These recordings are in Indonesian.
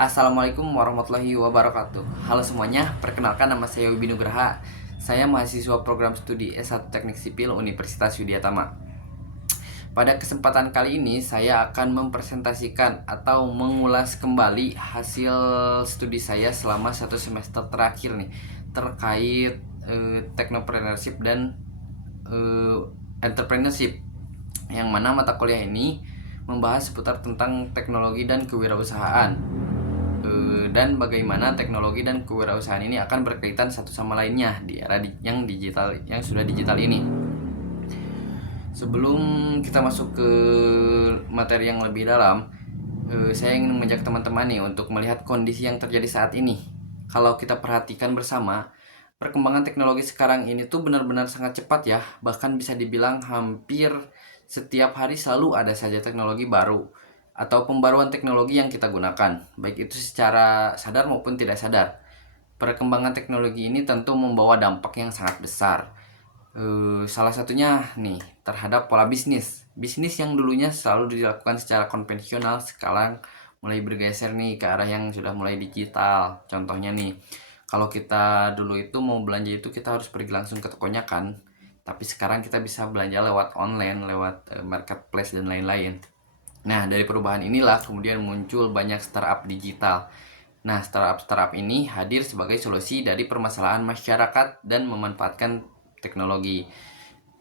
Assalamualaikum warahmatullahi wabarakatuh. Halo semuanya, perkenalkan nama saya Wibi Nugraha. Saya mahasiswa program studi S1 Teknik Sipil Universitas Widyatama. Pada kesempatan kali ini saya akan mempresentasikan atau mengulas kembali hasil studi saya selama satu semester terakhir nih terkait teknopreneurship dan eh, entrepreneurship, yang mana mata kuliah ini membahas seputar tentang teknologi dan kewirausahaan, dan bagaimana teknologi dan kewirausahaan ini akan berkaitan satu sama lainnya di era yang digital, yang sudah digital ini. Sebelum kita masuk ke materi yang lebih dalam, saya ingin mengajak teman-teman nih untuk melihat kondisi yang terjadi saat ini. Kalau kita perhatikan bersama, perkembangan teknologi sekarang ini tuh benar-benar sangat cepat ya. Bahkan bisa dibilang hampir setiap hari selalu ada saja teknologi baru atau pembaruan teknologi yang kita gunakan, baik itu secara sadar maupun tidak sadar. Perkembangan teknologi ini tentu membawa dampak yang sangat besar. Salah satunya nih terhadap pola bisnis. Bisnis yang dulunya selalu dilakukan secara konvensional sekarang mulai bergeser nih ke arah yang sudah mulai digital. Contohnya nih, kalau kita dulu itu mau belanja itu kita harus pergi langsung ke tokonya kan. Tapi sekarang kita bisa belanja lewat online, lewat marketplace dan lain-lain. Nah, dari perubahan inilah kemudian muncul banyak startup digital. Nah, startup-startup ini hadir sebagai solusi dari permasalahan masyarakat dan memanfaatkan teknologi.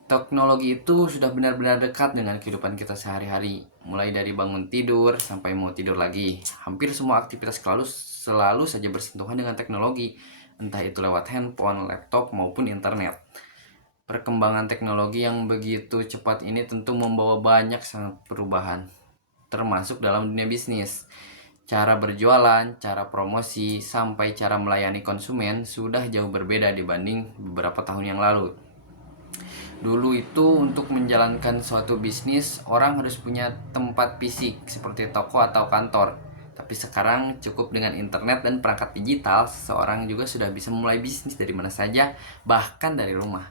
Teknologi itu sudah benar-benar dekat dengan kehidupan kita sehari-hari, mulai dari bangun tidur sampai mau tidur lagi. Hampir semua aktivitas selalu saja bersentuhan dengan teknologi, entah itu lewat handphone, laptop, maupun internet. Perkembangan teknologi yang begitu cepat ini tentu membawa banyak sangat perubahan, termasuk dalam dunia bisnis. Cara berjualan, cara promosi, sampai cara melayani konsumen sudah jauh berbeda dibanding beberapa tahun yang lalu. Dulu itu untuk menjalankan suatu bisnis, orang harus punya tempat fisik seperti toko atau kantor. Tapi sekarang cukup dengan internet dan perangkat digital, seseorang juga sudah bisa memulai bisnis dari mana saja, bahkan dari rumah.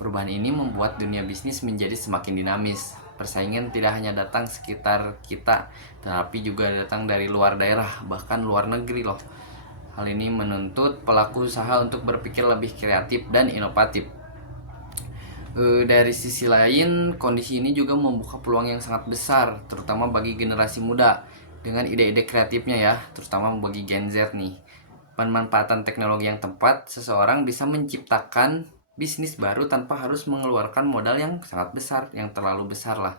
Perubahan ini membuat dunia bisnis menjadi semakin dinamis. Persaingan tidak hanya datang sekitar kita, tapi juga datang dari luar daerah, bahkan luar negeri loh. Hal ini menuntut pelaku usaha untuk berpikir lebih kreatif dan inovatif. Dari sisi lain, kondisi ini juga membuka peluang yang sangat besar, terutama bagi generasi muda dengan ide-ide kreatifnya ya, terutama bagi Gen Z nih. Pemanfaatan teknologi yang tepat, seseorang bisa menciptakan bisnis baru tanpa harus mengeluarkan modal yang sangat besar, yang terlalu besar lah.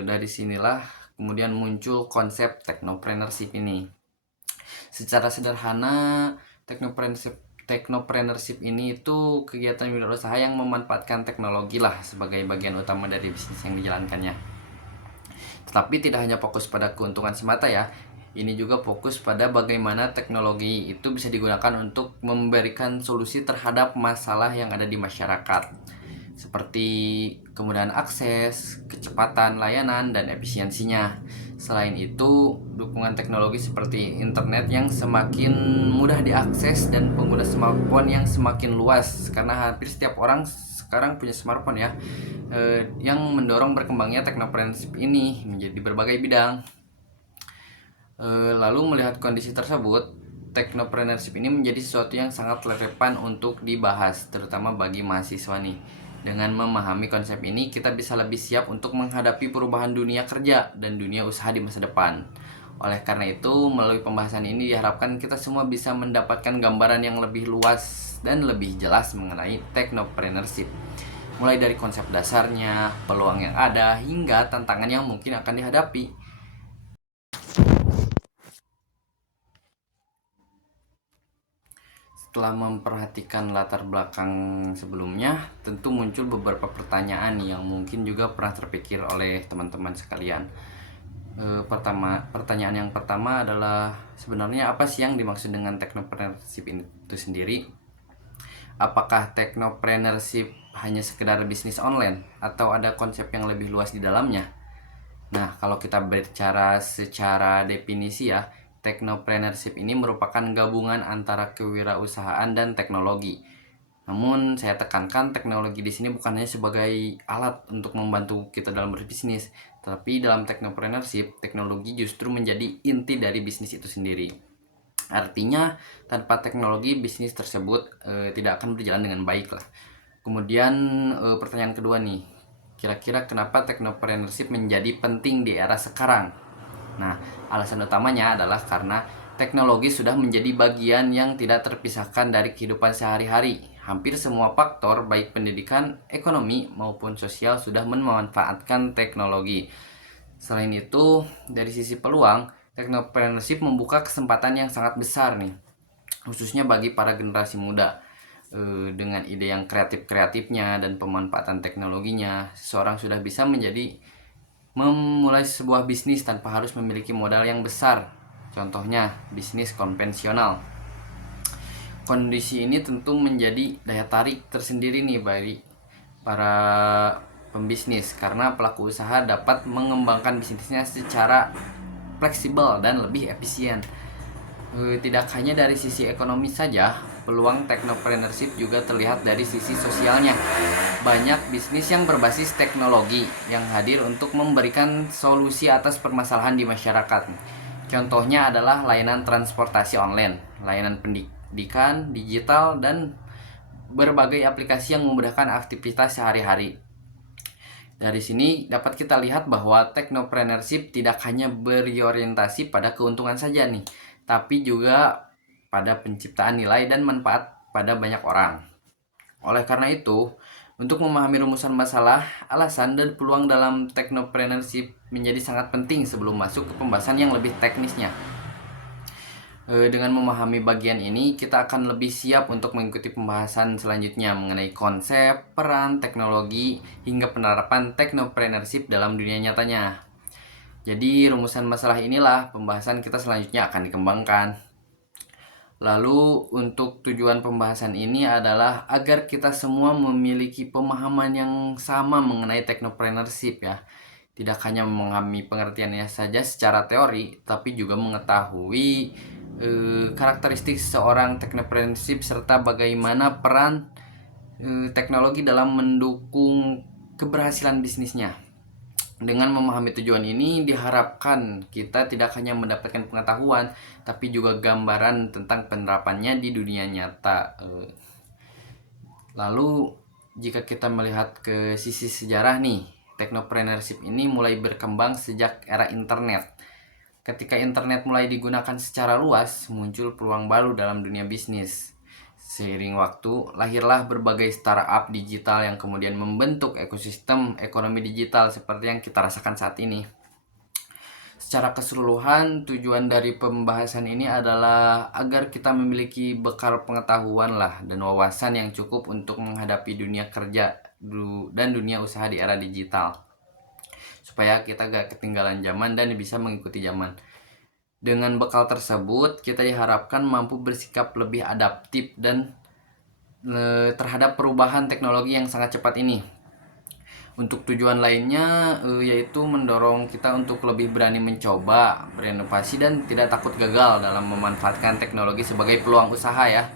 Dari sinilah kemudian muncul konsep technopreneurship ini. Secara sederhana, teknopreneurship ini itu kegiatan wirausaha yang memanfaatkan teknologi lah sebagai bagian utama dari bisnis yang dijalankannya. Tetapi tidak hanya fokus pada keuntungan semata ya. Ini juga fokus pada bagaimana teknologi itu bisa digunakan untuk memberikan solusi terhadap masalah yang ada di masyarakat, seperti kemudahan akses, kecepatan layanan, dan efisiensinya. Selain itu, dukungan teknologi seperti internet yang semakin mudah diakses dan pengguna smartphone yang semakin luas, karena hampir setiap orang sekarang punya smartphone ya, yang mendorong berkembangnya teknopreneurship ini menjadi berbagai bidang. Lalu melihat kondisi tersebut, teknopreneurship ini menjadi sesuatu yang sangat relevan untuk dibahas, terutama bagi mahasiswa nih. Dengan memahami konsep ini, kita bisa lebih siap untuk menghadapi perubahan dunia kerja dan dunia usaha di masa depan. Oleh karena itu, melalui pembahasan ini diharapkan kita semua bisa mendapatkan gambaran yang lebih luas dan lebih jelas mengenai teknopreneurship. Mulai dari konsep dasarnya, peluang yang ada, hingga tantangan yang mungkin akan dihadapi. Setelah memperhatikan latar belakang sebelumnya, tentu muncul beberapa pertanyaan yang mungkin juga pernah terpikir oleh teman-teman sekalian. Pertanyaan yang pertama adalah sebenarnya apa sih yang dimaksud dengan technopreneurship itu sendiri? Apakah technopreneurship hanya sekedar bisnis online atau ada konsep yang lebih luas di dalamnya? Nah, kalau kita bicara secara definisi ya, technopreneurship ini merupakan gabungan antara kewirausahaan dan teknologi. Namun saya tekankan teknologi di sini bukan hanya sebagai alat untuk membantu kita dalam berbisnis, Tapi dalam technopreneurship, teknologi justru menjadi inti dari bisnis itu sendiri. Artinya tanpa teknologi bisnis tersebut tidak akan berjalan dengan baik lah. Kemudian pertanyaan kedua nih, kira-kira kenapa technopreneurship menjadi penting di era sekarang? Nah, alasan utamanya adalah karena teknologi sudah menjadi bagian yang tidak terpisahkan dari kehidupan sehari-hari. Hampir semua faktor, baik pendidikan, ekonomi, maupun sosial sudah memanfaatkan teknologi. Selain itu, dari sisi peluang, technopreneurship membuka kesempatan yang sangat besar nih, khususnya bagi para generasi muda. Dengan ide yang kreatif-kreatifnya dan pemanfaatan teknologinya, seseorang sudah bisa memulai sebuah bisnis tanpa harus memiliki modal yang besar. Contohnya, bisnis konvensional. Kondisi ini tentu menjadi daya tarik tersendiri nih bagi para pembisnis, karena pelaku usaha dapat mengembangkan bisnisnya secara fleksibel dan lebih efisien. Tidak hanya dari sisi ekonomi saja, peluang technopreneurship juga terlihat dari sisi sosialnya. Banyak bisnis yang berbasis teknologi yang hadir untuk memberikan solusi atas permasalahan di masyarakat. Contohnya adalah layanan transportasi online, layanan pendidikan digital, dan berbagai aplikasi yang memudahkan aktivitas sehari-hari. Dari sini dapat kita lihat bahwa technopreneurship tidak hanya berorientasi pada keuntungan saja nih, tapi juga pada penciptaan nilai dan manfaat pada banyak orang. Oleh karena itu, untuk memahami rumusan masalah, alasan, dan peluang dalam technopreneurship menjadi sangat penting sebelum masuk ke pembahasan yang lebih teknisnya. Dengan memahami bagian ini, kita akan lebih siap untuk mengikuti pembahasan selanjutnya mengenai konsep, peran, teknologi, hingga penerapan technopreneurship dalam dunia nyatanya. Jadi rumusan masalah inilah pembahasan kita selanjutnya akan dikembangkan. Lalu untuk tujuan pembahasan ini adalah agar kita semua memiliki pemahaman yang sama mengenai technopreneurship ya. Tidak hanya memahami pengertiannya saja secara teori, tapi juga mengetahui karakteristik seorang technopreneurship serta bagaimana peran teknologi dalam mendukung keberhasilan bisnisnya. Dengan memahami tujuan ini diharapkan kita tidak hanya mendapatkan pengetahuan, tapi juga gambaran tentang penerapannya di dunia nyata. Lalu jika kita melihat ke sisi sejarah nih, technopreneurship ini mulai berkembang sejak era internet. Ketika internet mulai digunakan secara luas, muncul peluang baru dalam dunia bisnis. Seiring waktu, lahirlah berbagai startup digital yang kemudian membentuk ekosistem ekonomi digital seperti yang kita rasakan saat ini. Secara keseluruhan, tujuan dari pembahasan ini adalah agar kita memiliki bekal pengetahuan lah dan wawasan yang cukup untuk menghadapi dunia kerja dan dunia usaha di era digital, supaya kita gak ketinggalan zaman dan bisa mengikuti zaman. Dengan bekal tersebut, kita diharapkan mampu bersikap lebih adaptif dan terhadap perubahan teknologi yang sangat cepat ini. Untuk tujuan lainnya yaitu mendorong kita untuk lebih berani mencoba, berinovasi, dan tidak takut gagal dalam memanfaatkan teknologi sebagai peluang usaha ya.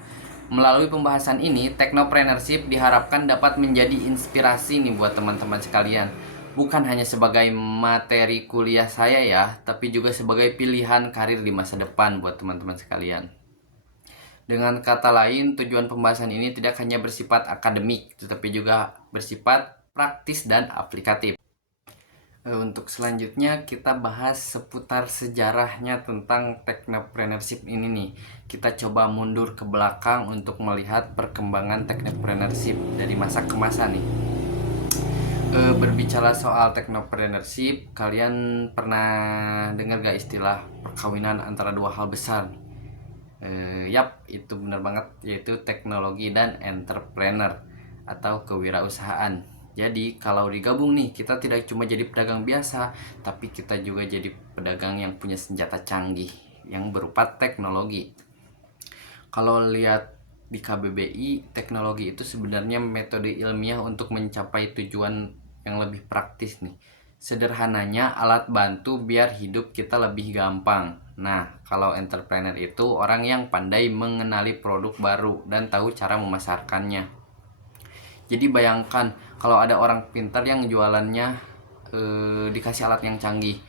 Melalui pembahasan ini, technopreneurship diharapkan dapat menjadi inspirasi nih buat teman-teman sekalian. Bukan hanya sebagai materi kuliah saya ya, tapi juga sebagai pilihan karir di masa depan buat teman-teman sekalian. Dengan kata lain, tujuan pembahasan ini tidak hanya bersifat akademik, tetapi juga bersifat praktis dan aplikatif. Untuk selanjutnya kita bahas seputar sejarahnya tentang technopreneurship ini nih. Kita coba mundur ke belakang untuk melihat perkembangan technopreneurship dari masa ke masa nih. Berbicara soal technopreneurship, kalian pernah dengar gak istilah perkawinan antara dua hal besar? Yap, itu benar banget, yaitu teknologi dan entrepreneur atau kewirausahaan. Jadi kalau digabung nih, kita tidak cuma jadi pedagang biasa, tapi kita juga jadi pedagang yang punya senjata canggih yang berupa teknologi. Kalau lihat di KBBI, teknologi itu sebenarnya metode ilmiah untuk mencapai tujuan yang lebih praktis nih. Sederhananya alat bantu biar hidup kita lebih gampang. Nah, kalau entrepreneur itu orang yang pandai mengenali produk baru dan tahu cara memasarkannya. Jadi bayangkan kalau ada orang pintar yang jualannya dikasih alat yang canggih.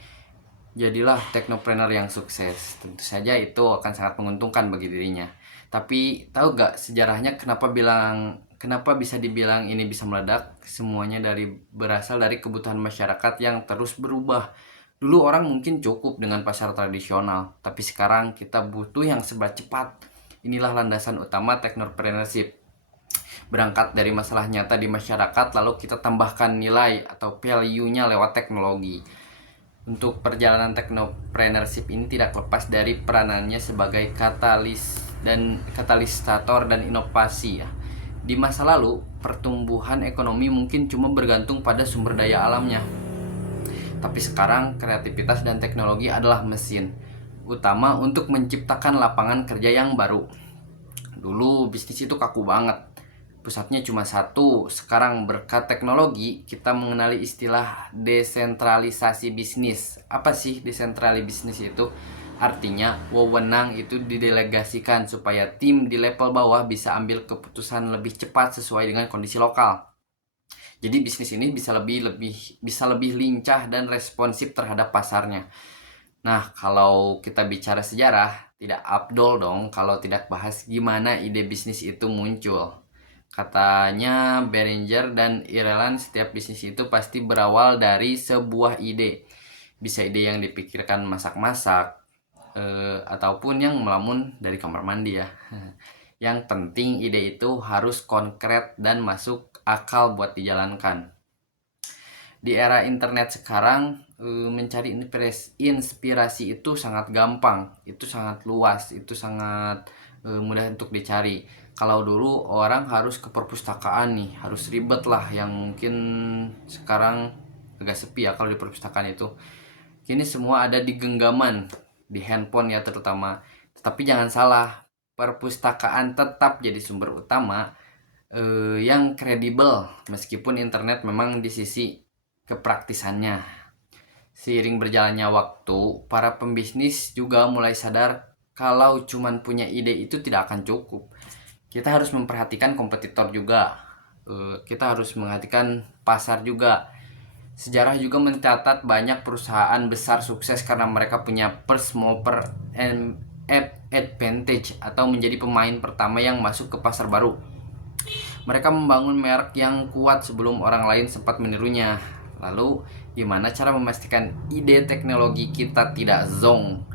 Jadilah teknopreneur yang sukses. Tentu saja itu akan sangat menguntungkan bagi dirinya. Tapi tahu gak sejarahnya kenapa bisa dibilang ini bisa meledak? Semuanya berasal dari kebutuhan masyarakat yang terus berubah. Dulu orang mungkin cukup dengan pasar tradisional, tapi sekarang kita butuh yang serba cepat. Inilah landasan utama teknopreneurship. Berangkat dari masalah nyata di masyarakat, lalu kita tambahkan nilai atau value-nya lewat teknologi. Untuk perjalanan teknopreneurship ini tidak lepas dari peranannya sebagai katalisator dan inovasi ya. Di masa lalu, pertumbuhan ekonomi mungkin cuma bergantung pada sumber daya alamnya. Tapi sekarang kreativitas dan teknologi adalah mesin utama untuk menciptakan lapangan kerja yang baru. Dulu bisnis itu kaku banget, pusatnya cuma satu. Sekarang berkat teknologi kita mengenali istilah desentralisasi bisnis. Apa sih desentralisasi bisnis itu? Artinya wewenang itu didelegasikan supaya tim di level bawah bisa ambil keputusan lebih cepat sesuai dengan kondisi lokal. Jadi bisnis ini bisa lebih lincah dan responsif terhadap pasarnya. Nah, kalau kita bicara sejarah, tidak abdol dong kalau tidak bahas gimana ide bisnis itu muncul. Katanya Behringer dan Ireland, setiap bisnis itu pasti berawal dari sebuah ide. Bisa ide yang dipikirkan masak-masak, ataupun yang melamun dari kamar mandi ya. Yang penting ide itu harus konkret dan masuk akal buat dijalankan. Di era internet sekarang, mencari inspirasi itu sangat gampang, itu sangat luas, itu sangat mudah untuk dicari. Kalau dulu orang harus ke perpustakaan nih, harus ribet lah, yang mungkin sekarang agak sepi ya kalau di perpustakaan itu. Kini semua ada di genggaman, di handphone ya terutama. Tapi jangan salah, perpustakaan tetap jadi sumber utama yang kredibel, meskipun internet memang di sisi kepraktisannya. Seiring berjalannya waktu, para pembisnis juga mulai sadar kalau cuman punya ide itu tidak akan cukup. Kita harus memperhatikan kompetitor juga. Kita harus memperhatikan pasar juga. Sejarah juga mencatat banyak perusahaan besar sukses karena mereka punya first mover advantage atau menjadi pemain pertama yang masuk ke pasar baru. Mereka membangun merek yang kuat sebelum orang lain sempat menirunya. Lalu, gimana cara memastikan ide teknologi kita tidak zonk?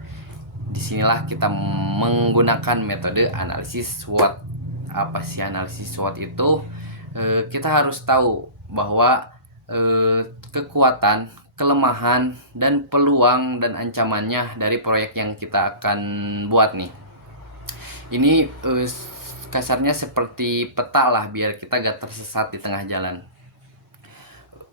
Disinilah kita menggunakan metode analisis SWOT. Apa sih analisis SWOT itu? Kita harus tahu bahwa kekuatan, kelemahan, dan peluang dan ancamannya dari proyek yang kita akan buat nih. Ini kasarnya seperti peta lah, biar kita gak tersesat di tengah jalan.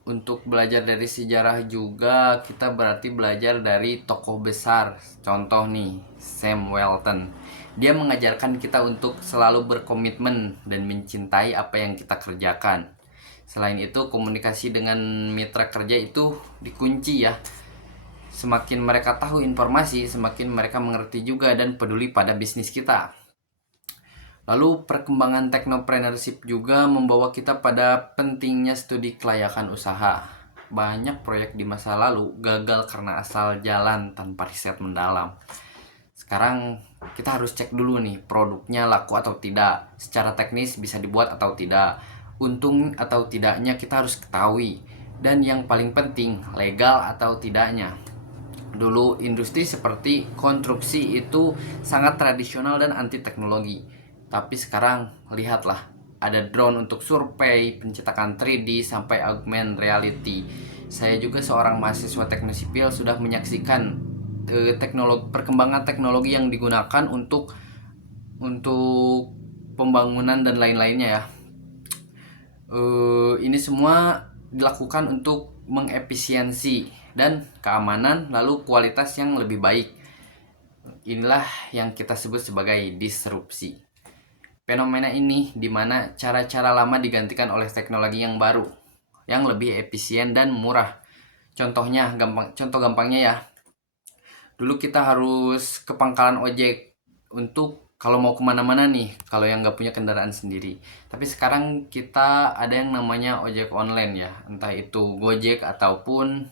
Untuk belajar dari sejarah juga, kita berarti belajar dari tokoh besar. Contoh nih, Sam Walton. Dia mengajarkan kita untuk selalu berkomitmen dan mencintai apa yang kita kerjakan. Selain itu, komunikasi dengan mitra kerja itu dikunci ya. Semakin mereka tahu informasi, semakin mereka mengerti juga dan peduli pada bisnis kita. Lalu perkembangan teknopreneurship juga membawa kita pada pentingnya studi kelayakan usaha. Banyak proyek di masa lalu gagal karena asal jalan tanpa riset mendalam. Sekarang kita harus cek dulu nih, produknya laku atau tidak, secara teknis bisa dibuat atau tidak, untung atau tidaknya kita harus ketahui, dan yang paling penting legal atau tidaknya. Dulu industri seperti konstruksi itu sangat tradisional dan anti teknologi. Tapi sekarang lihatlah, ada drone untuk survei, pencetakan 3D, sampai augmented reality. Saya juga seorang mahasiswa teknik sipil sudah menyaksikan perkembangan teknologi yang digunakan untuk pembangunan dan lain-lainnya ya. Ini semua dilakukan untuk mengefisiensi dan keamanan, lalu kualitas yang lebih baik. Inilah yang kita sebut sebagai disrupsi. Fenomena ini di mana cara-cara lama digantikan oleh teknologi yang baru, yang lebih efisien dan murah. Contoh gampangnya ya. Dulu kita harus ke pangkalan ojek untuk kalau mau kemana-mana nih, kalau yang nggak punya kendaraan sendiri. Tapi sekarang kita ada yang namanya ojek online ya, entah itu Gojek ataupun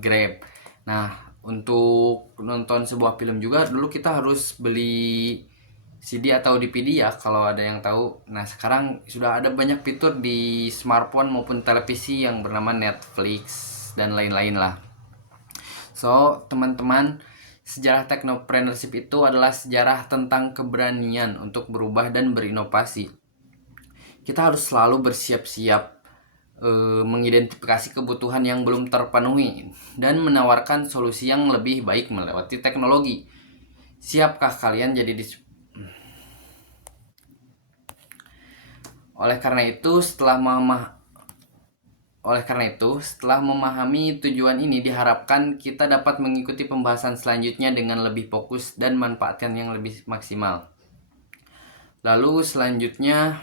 Grab. Nah, untuk nonton sebuah film juga dulu kita harus beli CD atau DVD ya kalau ada yang tahu. Nah, sekarang sudah ada banyak fitur di smartphone maupun televisi yang bernama Netflix dan lain-lain lah. So, teman-teman, sejarah teknopreneurship itu adalah sejarah tentang keberanian untuk berubah dan berinovasi. Kita harus selalu bersiap-siap mengidentifikasi kebutuhan yang belum terpenuhi dan menawarkan solusi yang lebih baik melewati teknologi. Siapkah kalian jadi oleh karena itu, setelah memahami tujuan ini, diharapkan kita dapat mengikuti pembahasan selanjutnya dengan lebih fokus dan manfaatkan yang lebih maksimal. Lalu selanjutnya,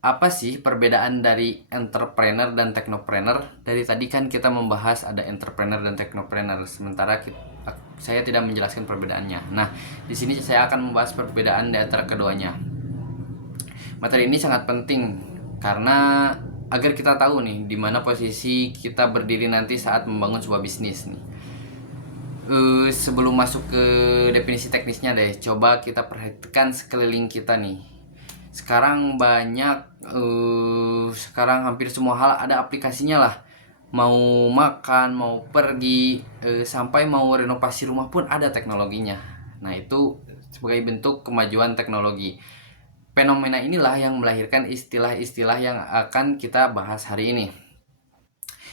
apa sih perbedaan dari entrepreneur dan teknopreneur? Dari tadi kan kita membahas ada entrepreneur dan teknopreneur, sementara saya tidak menjelaskan perbedaannya. Nah, di sini saya akan membahas perbedaan di antara keduanya. Materi ini sangat penting karena agar kita tahu nih di mana posisi kita berdiri nanti saat membangun sebuah bisnis nih. Sebelum masuk ke definisi teknisnya deh, coba kita perhatikan sekeliling kita nih. Sekarang hampir semua hal ada aplikasinya lah. Mau makan, mau pergi, sampai mau renovasi rumah pun ada teknologinya. Nah, itu sebagai bentuk kemajuan teknologi. Fenomena inilah yang melahirkan istilah-istilah yang akan kita bahas hari ini.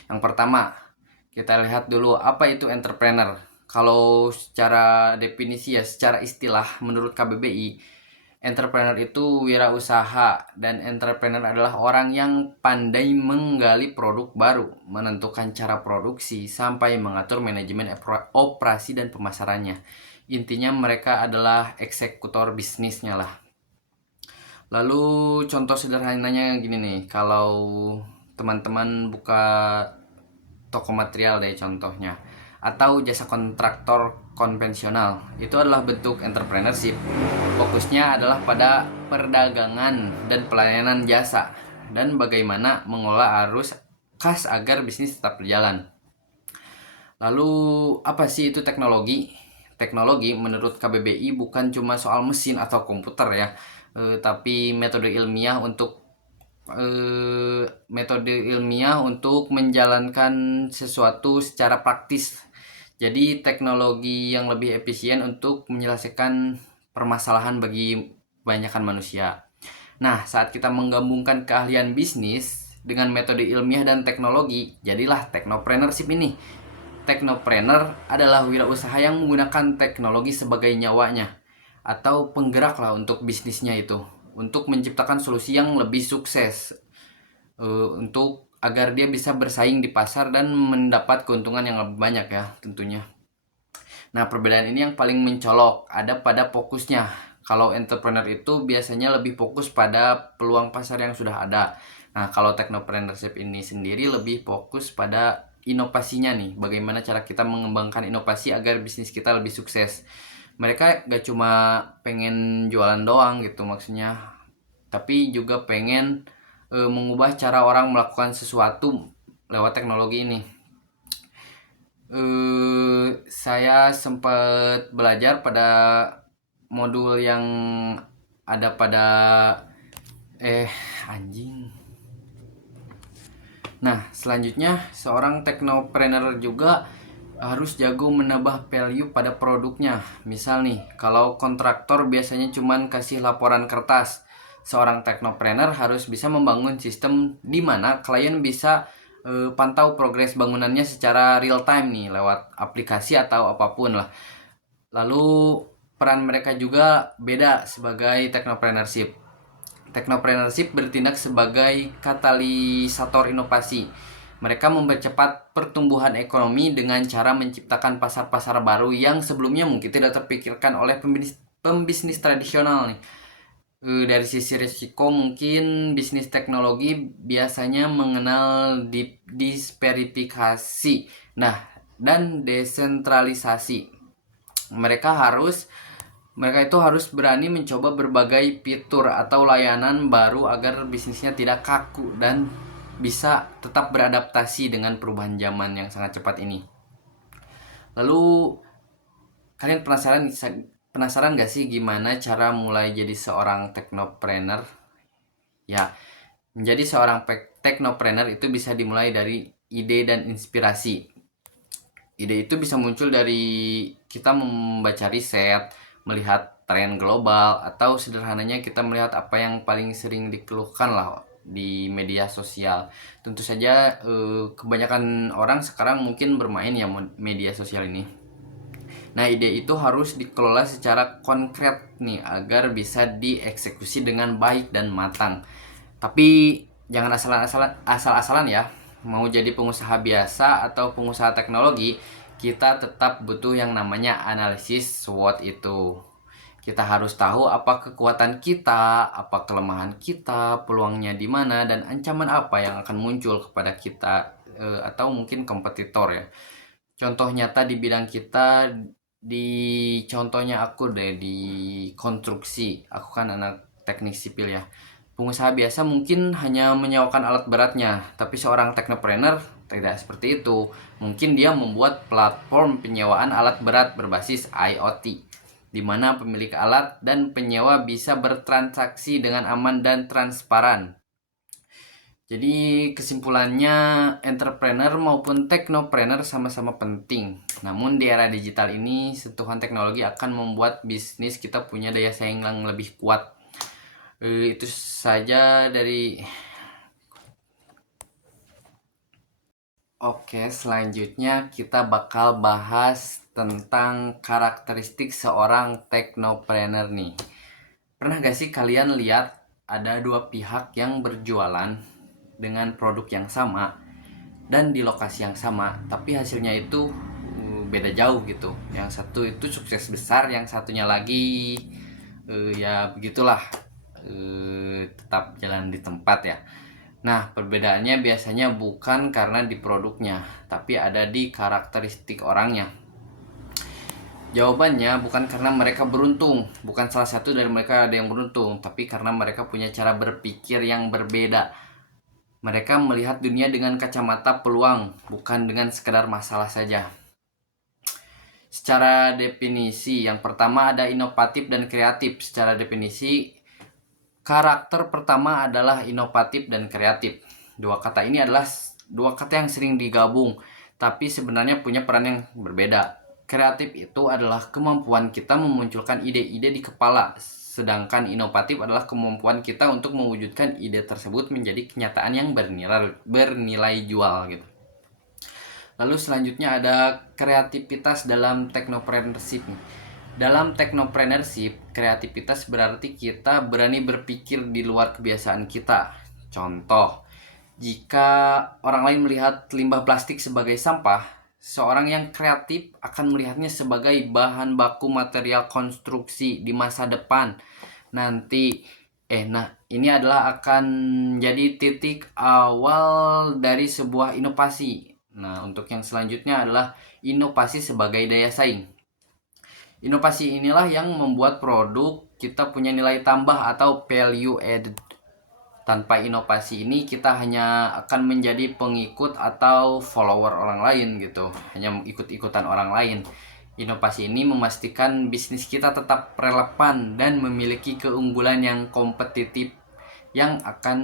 Yang pertama, kita lihat dulu apa itu entrepreneur. Kalau secara definisi ya, secara istilah menurut KBBI, entrepreneur itu wirausaha, dan entrepreneur adalah orang yang pandai menggali produk baru, menentukan cara produksi, sampai mengatur manajemen operasi dan pemasarannya. Intinya mereka adalah eksekutor bisnisnya lah. Lalu contoh sederhananya gini nih, kalau teman-teman buka toko material deh contohnya, atau jasa kontraktor konvensional, itu adalah bentuk entrepreneurship. Fokusnya adalah pada perdagangan dan pelayanan jasa, dan bagaimana mengolah arus kas agar bisnis tetap berjalan. Lalu apa sih itu teknologi? Teknologi menurut KBBI bukan cuma soal mesin atau komputer ya, tapi metode ilmiah untuk menjalankan sesuatu secara praktis. Jadi teknologi yang lebih efisien untuk menyelesaikan permasalahan bagi kebanyakan manusia. Nah, saat kita menggabungkan keahlian bisnis dengan metode ilmiah dan teknologi, jadilah teknopreneurship ini. Teknopreneur adalah wirausaha yang menggunakan teknologi sebagai nyawanya atau penggerak lah untuk bisnisnya itu, untuk menciptakan solusi yang lebih sukses, untuk agar dia bisa bersaing di pasar dan mendapat keuntungan yang lebih banyak ya tentunya. Nah, perbedaan ini yang paling mencolok ada pada fokusnya. Kalau entrepreneur itu biasanya lebih fokus pada peluang pasar yang sudah ada. Nah, kalau technopreneurship ini sendiri lebih fokus pada inovasinya nih. Bagaimana cara kita mengembangkan inovasi agar bisnis kita lebih sukses. Mereka gak cuma pengen jualan doang gitu maksudnya, tapi juga pengen mengubah cara orang melakukan sesuatu lewat teknologi ini. Saya sempat belajar pada modul yang ada pada anjing. Nah, selanjutnya seorang teknopreneur juga harus jago menambah value pada produknya. Misal nih, kalau kontraktor biasanya cuman kasih laporan kertas, seorang teknopreneur harus bisa membangun sistem di mana klien bisa pantau progres bangunannya secara real time nih lewat aplikasi atau apapun lah. Lalu peran mereka juga beda sebagai teknopreneurship. Teknopreneurship bertindak sebagai katalisator inovasi. Mereka mempercepat pertumbuhan ekonomi dengan cara menciptakan pasar-pasar baru yang sebelumnya mungkin tidak terpikirkan oleh pembisnis tradisional nih. Dari sisi risiko mungkin bisnis teknologi biasanya mengenal diversifikasi, nah, dan desentralisasi. Mereka harus Mereka itu harus berani mencoba berbagai fitur atau layanan baru agar bisnisnya tidak kaku dan bisa tetap beradaptasi dengan perubahan zaman yang sangat cepat ini. Lalu kalian penasaran gak sih gimana cara mulai jadi seorang technopreneur? Ya, menjadi seorang technopreneur itu bisa dimulai dari ide dan inspirasi. Ide itu bisa muncul dari kita membaca riset, melihat tren global, atau sederhananya kita melihat apa yang paling sering dikeluhkan lah di media sosial. Tentu saja kebanyakan orang sekarang mungkin bermain ya media sosial ini. Nah, ide itu harus dikelola secara konkret nih agar bisa dieksekusi dengan baik dan matang. Tapi jangan asal-asalan ya. Mau jadi pengusaha biasa atau pengusaha teknologi, kita tetap butuh yang namanya analisis SWOT itu. Kita harus tahu apa kekuatan kita, apa kelemahan kita, peluangnya di mana, dan ancaman apa yang akan muncul kepada kita atau mungkin kompetitor ya. Contoh nyata di bidang kita, di contohnya aku deh di konstruksi. Aku kan anak teknik sipil ya. Pengusaha biasa mungkin hanya menyewakan alat beratnya, tapi seorang teknopreneur tidak seperti itu. Mungkin dia membuat platform penyewaan alat berat berbasis IoT, di mana pemilik alat dan penyewa bisa bertransaksi dengan aman dan transparan. Jadi kesimpulannya, entrepreneur maupun technopreneur sama-sama penting. Namun di era digital ini, sentuhan teknologi akan membuat bisnis kita punya daya saing yang lebih kuat. Itu saja dari. Oke, selanjutnya kita bakal bahas tentang karakteristik seorang technopreneur nih. Pernah gak sih kalian lihat ada dua pihak yang berjualan dengan produk yang sama dan di lokasi yang sama, tapi hasilnya itu beda jauh gitu. Yang satu itu sukses besar, yang satunya lagi ya begitulah, tetap jalan di tempat ya. Nah, perbedaannya biasanya bukan karena di produknya, tapi ada di karakteristik orangnya. Jawabannya bukan karena mereka beruntung, bukan salah satu dari mereka ada yang beruntung, tapi karena mereka punya cara berpikir yang berbeda. Mereka melihat dunia dengan kacamata peluang, bukan dengan sekedar masalah saja. Secara definisi, yang pertama ada inovatif dan kreatif. Secara definisi, karakter pertama adalah inovatif dan kreatif. Dua kata ini adalah dua kata yang sering digabung, tapi sebenarnya punya peran yang berbeda. Kreatif itu adalah kemampuan kita memunculkan ide-ide di kepala, sedangkan inovatif adalah kemampuan kita untuk mewujudkan ide tersebut menjadi kenyataan yang bernilai jual gitu. Lalu selanjutnya ada kreativitas dalam technopreneurship. Dalam technopreneurship, kreativitas berarti kita berani berpikir di luar kebiasaan kita. Contoh, jika orang lain melihat limbah plastik sebagai sampah, seorang yang kreatif akan melihatnya sebagai bahan baku material konstruksi di masa depan. Nanti, ini adalah akan jadi titik awal dari sebuah inovasi. Nah, untuk yang selanjutnya adalah inovasi sebagai daya saing. Inovasi inilah yang membuat produk kita punya nilai tambah atau value added. Tanpa inovasi ini kita hanya akan menjadi pengikut atau follower orang lain gitu, hanya ikut-ikutan orang lain. Inovasi ini memastikan bisnis kita tetap relevan dan memiliki keunggulan yang kompetitif yang akan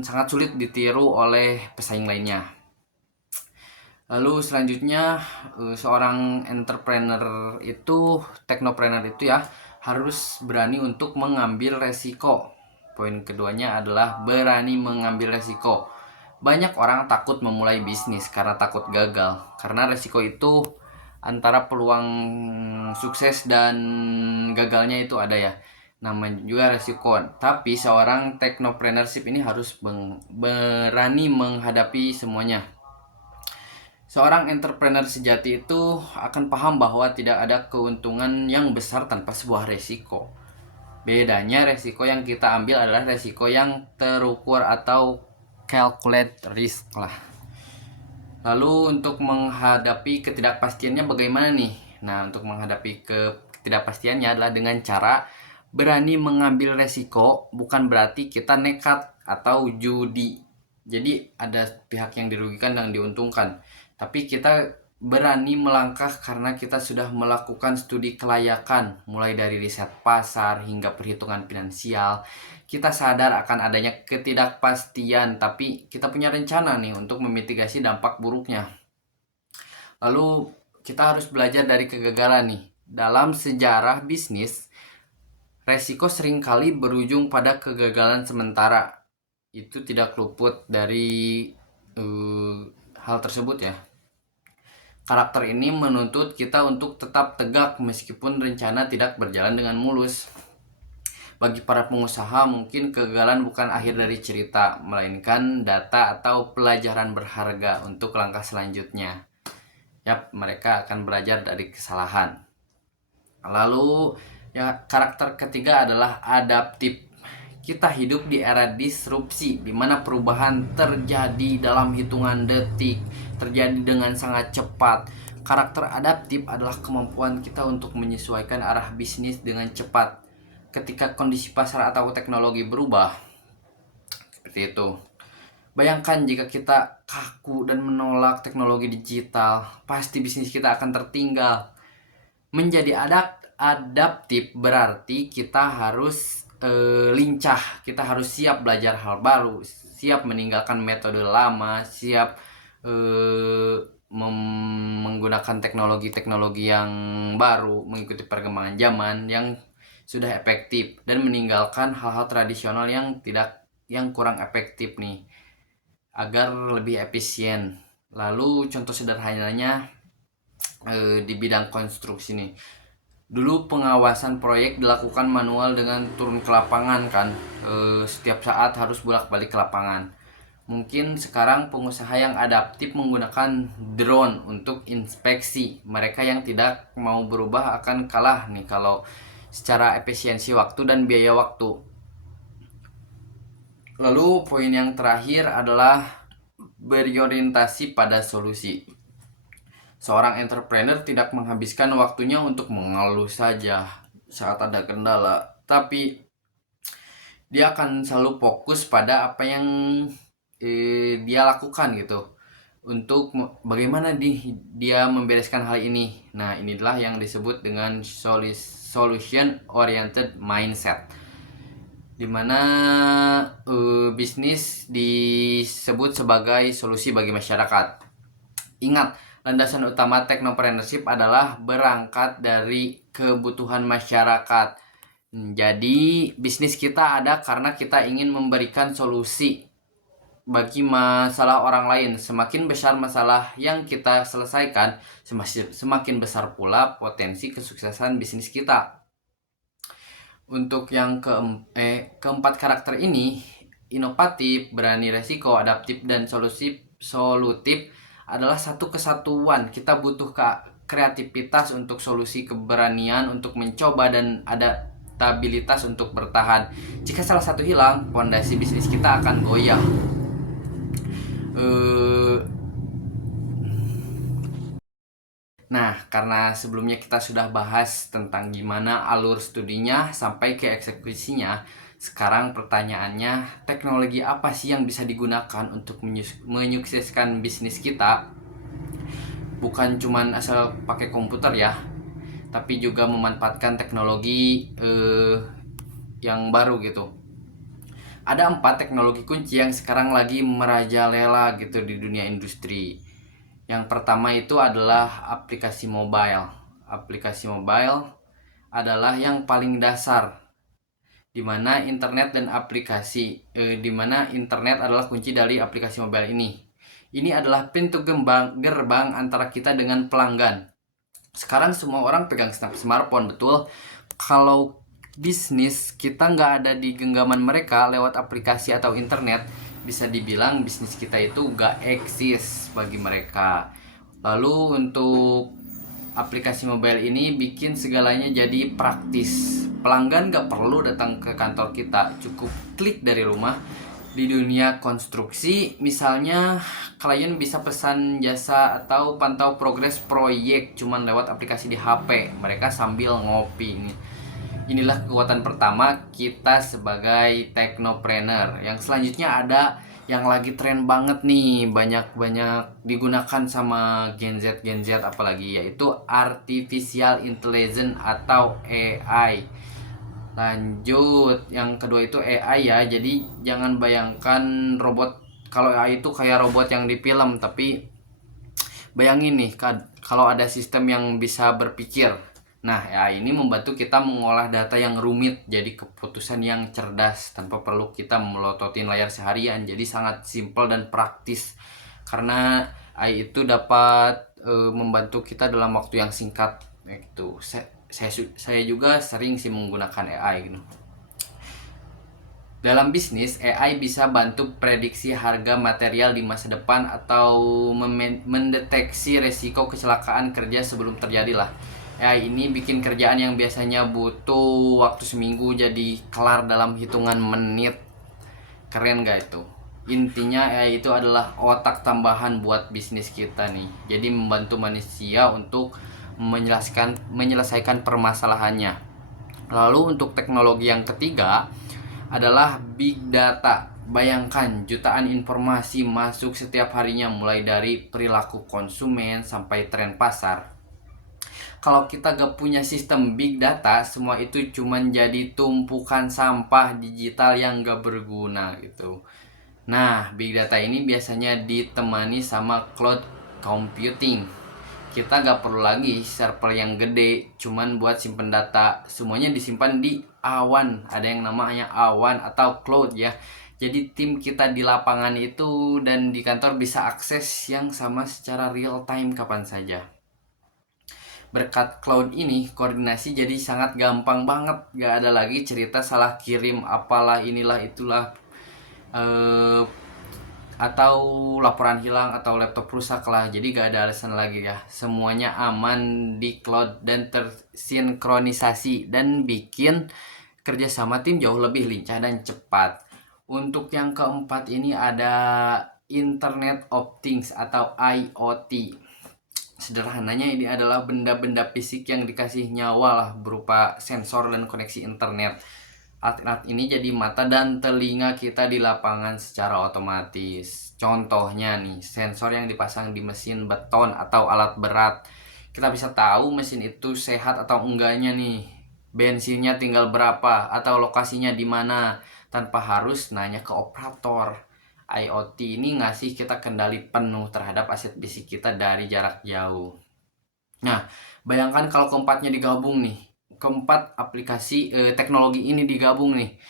sangat sulit ditiru oleh pesaing lainnya. Lalu selanjutnya, seorang technopreneur itu ya harus berani untuk mengambil resiko. Poin keduanya adalah berani mengambil resiko. Banyak orang takut memulai bisnis karena takut gagal. Karena resiko itu antara peluang sukses dan gagalnya itu ada ya. Namanya juga resiko. Tapi seorang technopreneurship ini harus berani menghadapi semuanya. Seorang entrepreneur sejati itu akan paham bahwa tidak ada keuntungan yang besar tanpa sebuah resiko. Bedanya resiko yang kita ambil adalah resiko yang terukur atau calculate risk lah. Lalu untuk menghadapi ketidakpastiannya bagaimana nih? Nah, untuk menghadapi ketidakpastiannya adalah dengan cara berani mengambil resiko, bukan berarti kita nekat atau judi. Jadi ada pihak yang dirugikan dan diuntungkan. Tapi kita berani melangkah karena kita sudah melakukan studi kelayakan, mulai dari riset pasar hingga perhitungan finansial. Kita sadar akan adanya ketidakpastian, tapi kita punya rencana nih untuk memitigasi dampak buruknya. Lalu kita harus belajar dari kegagalan nih. Dalam sejarah bisnis, resiko seringkali berujung pada kegagalan sementara. Itu tidak luput dari hal tersebut ya. Karakter ini menuntut kita untuk tetap tegak meskipun rencana tidak berjalan dengan mulus. Bagi para pengusaha, mungkin kegagalan bukan akhir dari cerita, melainkan data atau pelajaran berharga untuk langkah selanjutnya. Yap, mereka akan belajar dari kesalahan. Lalu, ya, karakter ketiga adalah adaptif. Kita hidup di era disrupsi, di mana perubahan terjadi dalam hitungan detik, terjadi dengan sangat cepat. Karakter adaptif adalah kemampuan kita untuk menyesuaikan arah bisnis dengan cepat ketika kondisi pasar atau teknologi berubah. Seperti itu. Bayangkan jika kita kaku dan menolak teknologi digital, pasti bisnis kita akan tertinggal. Menjadi adaptif berarti kita harus lincah, kita harus siap belajar hal baru, siap meninggalkan metode lama, siap menggunakan teknologi-teknologi yang baru, mengikuti perkembangan zaman yang sudah efektif, dan meninggalkan hal-hal tradisional yang kurang efektif nih, agar lebih efisien. Lalu contoh sederhananya di bidang konstruksi nih. Dulu pengawasan proyek dilakukan manual dengan turun ke lapangan kan, setiap saat harus bolak-balik ke lapangan. Mungkin sekarang pengusaha yang adaptif menggunakan drone untuk inspeksi. Mereka yang tidak mau berubah akan kalah nih kalau secara efisiensi waktu dan biaya waktu. Lalu poin yang terakhir adalah berorientasi pada solusi. Seorang entrepreneur tidak menghabiskan waktunya untuk mengeluh saja saat ada kendala, tapi dia akan selalu fokus pada apa yang dia lakukan gitu, untuk bagaimana dia membereskan hal ini. Nah, inilah yang disebut dengan solution oriented mindset, dimana bisnis disebut sebagai solusi bagi masyarakat. Ingat, landasan utama teknopreneurship adalah berangkat dari kebutuhan masyarakat. Jadi bisnis kita ada karena kita ingin memberikan solusi bagi masalah orang lain. Semakin besar masalah yang kita selesaikan, semakin besar pula potensi kesuksesan bisnis kita. Untuk yang keempat karakter ini, inovatif, berani resiko, adaptif, dan solutif adalah satu kesatuan. Kita butuh kreativitas untuk solusi, keberanian untuk mencoba, dan adaptabilitas untuk bertahan. Jika salah satu hilang, fondasi bisnis kita akan goyah. Nah, karena sebelumnya kita sudah bahas tentang gimana alur studinya sampai ke eksekusinya, sekarang pertanyaannya, teknologi apa sih yang bisa digunakan untuk menyukseskan bisnis kita? Bukan cuman asal pakai komputer ya, tapi juga memanfaatkan teknologi yang baru gitu. Ada 4 teknologi kunci yang sekarang lagi merajalela gitu di dunia industri. Yang pertama itu adalah aplikasi mobile. Aplikasi mobile adalah yang paling dasar, di mana internet adalah kunci dari aplikasi mobile ini. Ini adalah pintu gerbang antara kita dengan pelanggan. Sekarang semua orang pegang smartphone, betul? Kalau bisnis kita nggak ada di genggaman mereka lewat aplikasi atau internet, bisa dibilang bisnis kita itu nggak eksis bagi mereka. Lalu untuk aplikasi mobile ini bikin segalanya jadi praktis. Pelanggan gak perlu datang ke kantor kita, cukup klik dari rumah, Di dunia konstruksi, misalnya klien bisa pesan jasa atau pantau progres proyek cuman lewat aplikasi di HP mereka sambil ngopi. Inilah kekuatan pertama kita sebagai technopreneur. Yang selanjutnya ada yang lagi tren banget nih, banyak-banyak digunakan sama Gen Z apalagi, yaitu artificial intelligence atau AI. Lanjut, yang kedua itu AI ya. Jadi jangan bayangkan robot, kalau AI itu kayak robot yang di film, tapi bayangin nih kalau ada sistem yang bisa berpikir. Nah, AI ini membantu kita mengolah data yang rumit jadi keputusan yang cerdas tanpa perlu kita melototin layar seharian. Jadi sangat simpel dan praktis. Karena AI itu dapat membantu kita dalam waktu yang singkat gitu. Saya juga sering sih menggunakan AI gitu. Dalam bisnis, AI bisa bantu prediksi harga material di masa depan atau mendeteksi resiko kecelakaan kerja sebelum terjadi lah. AI ini bikin kerjaan yang biasanya butuh waktu seminggu jadi kelar dalam hitungan menit. Keren gak itu? Intinya AI itu adalah otak tambahan buat bisnis kita nih. Jadi membantu manusia untuk menyelesaikan permasalahannya. Lalu untuk teknologi yang ketiga adalah big data. Bayangkan jutaan informasi masuk setiap harinya, mulai dari perilaku konsumen sampai tren pasar. Kalau kita gak punya sistem big data, semua itu cuman jadi tumpukan sampah digital yang gak berguna gitu. Nah, big data ini biasanya ditemani sama cloud computing. Kita gak perlu lagi server yang gede cuman buat simpen data. Semuanya disimpan di awan. Ada yang namanya awan atau cloud ya. Jadi tim kita di lapangan itu dan di kantor bisa akses yang sama secara real time kapan saja. Berkat cloud ini, koordinasi jadi sangat gampang banget. Gak ada lagi cerita salah kirim apalah inilah itulah, atau laporan hilang atau laptop rusak lah. Jadi gak ada alasan lagi ya. Semuanya aman di cloud dan tersinkronisasi dan bikin kerjasama tim jauh lebih lincah dan cepat. Untuk yang keempat ini ada Internet of Things atau IoT. Sederhananya ini adalah benda-benda fisik yang dikasih nyawa lah, berupa sensor dan koneksi internet. Alat-alat ini jadi mata dan telinga kita di lapangan secara otomatis. Contohnya nih, sensor yang dipasang di mesin beton atau alat berat. Kita bisa tahu mesin itu sehat atau enggaknya nih. Bensinnya tinggal berapa atau lokasinya di mana tanpa harus nanya ke operator. IoT ini ngasih kita kendali penuh terhadap aset fisik kita dari jarak jauh. Nah, bayangkan kalau keempatnya digabung nih. Keempat aplikasi teknologi ini digabung nih.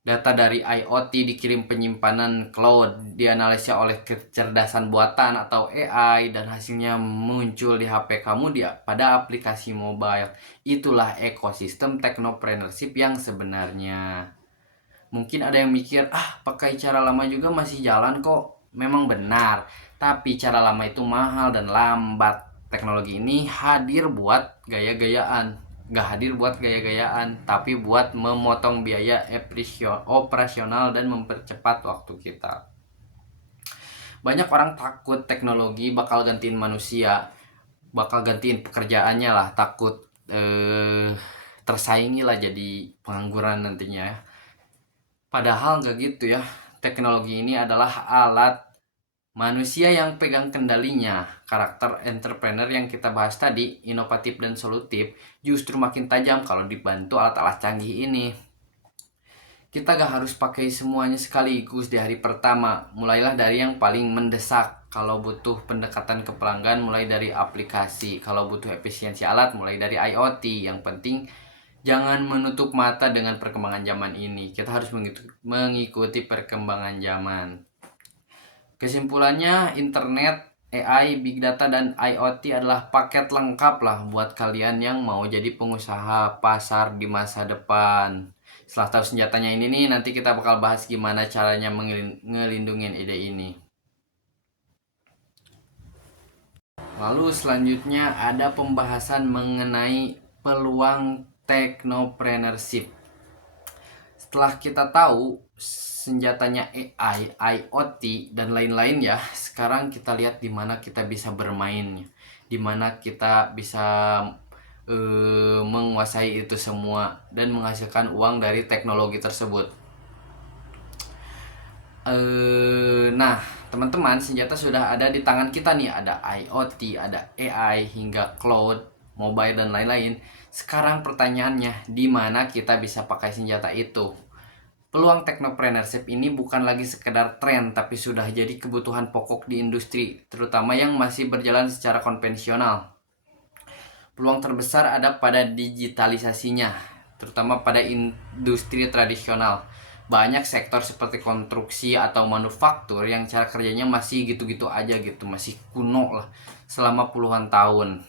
Data dari IoT dikirim penyimpanan cloud, dianalisa oleh kecerdasan buatan atau AI, dan hasilnya muncul di HP kamu pada aplikasi mobile. Itulah ekosistem technopreneurship yang sebenarnya. Mungkin ada yang mikir, pakai cara lama juga masih jalan kok. Memang benar, tapi cara lama itu mahal dan lambat. Teknologi ini hadir buat gaya-gayaan. Gak hadir buat gaya-gayaan, tapi buat memotong biaya operasional dan mempercepat waktu kita. Banyak orang takut teknologi bakal gantiin manusia, bakal gantiin pekerjaannya lah, takut tersaingi lah jadi pengangguran nantinya ya. Padahal nggak gitu ya. Teknologi ini adalah alat, manusia yang pegang kendalinya. Karakter entrepreneur yang kita bahas tadi, inovatif dan solutif, justru makin tajam kalau dibantu alat-alat canggih ini. Kita gak harus pakai semuanya sekaligus di hari pertama. Mulailah dari yang paling mendesak. Kalau butuh pendekatan ke pelanggan, mulai dari aplikasi. Kalau butuh efisiensi alat, mulai dari IoT. Yang penting jangan menutup mata dengan perkembangan zaman ini. Kita harus mengikuti perkembangan zaman. Kesimpulannya, internet, AI, big data, dan IoT adalah paket lengkap lah buat kalian yang mau jadi pengusaha pasar di masa depan. Setelah tahu senjatanya ini nih, nanti kita bakal bahas gimana caranya ngelindungin ide ini. Lalu selanjutnya ada pembahasan mengenai peluang technopreneurship. Setelah kita tahu senjatanya AI, IoT dan lain-lain ya. Sekarang kita lihat di mana kita bisa bermainnya, di mana kita bisa menguasai itu semua dan menghasilkan uang dari teknologi tersebut. Nah, teman-teman, senjata sudah ada di tangan kita nih. Ada IoT, ada AI, hingga cloud, mobile, dan lain-lain. Sekarang pertanyaannya, di mana kita bisa pakai senjata itu? Peluang technopreneurship ini bukan lagi sekedar tren, tapi sudah jadi kebutuhan pokok di industri, terutama yang masih berjalan secara konvensional. Peluang terbesar ada pada digitalisasinya, terutama pada industri tradisional. Banyak sektor seperti konstruksi atau manufaktur yang cara kerjanya masih gitu-gitu aja gitu, masih kuno lah selama puluhan tahun.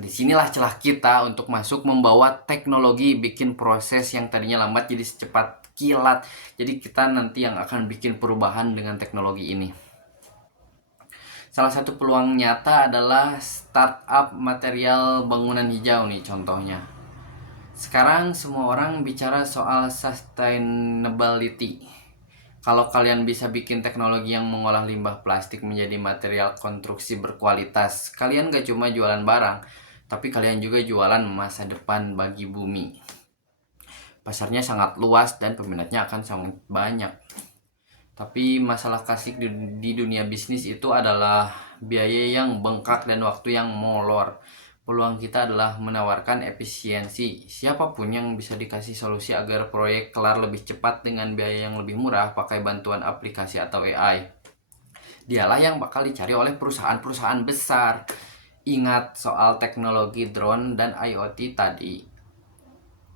Disinilah celah kita untuk masuk membawa teknologi, bikin proses yang tadinya lambat jadi secepat kilat. Jadi kita nanti yang akan bikin perubahan dengan teknologi ini. Salah satu peluang nyata adalah startup material bangunan hijau nih contohnya. Sekarang semua orang bicara soal sustainability. Kalau kalian bisa bikin teknologi yang mengolah limbah plastik menjadi material konstruksi berkualitas, kalian gak cuma jualan barang, tapi kalian juga jualan masa depan bagi bumi. Pasarnya sangat luas dan peminatnya akan sangat banyak. Tapi masalah klasik di dunia bisnis itu adalah biaya yang bengkak dan waktu yang molor. Peluang kita adalah menawarkan efisiensi. Siapapun yang bisa dikasih solusi agar proyek kelar lebih cepat dengan biaya yang lebih murah pakai bantuan aplikasi atau AI. Dialah yang bakal dicari oleh perusahaan-perusahaan besar. Ingat soal teknologi drone dan IoT tadi.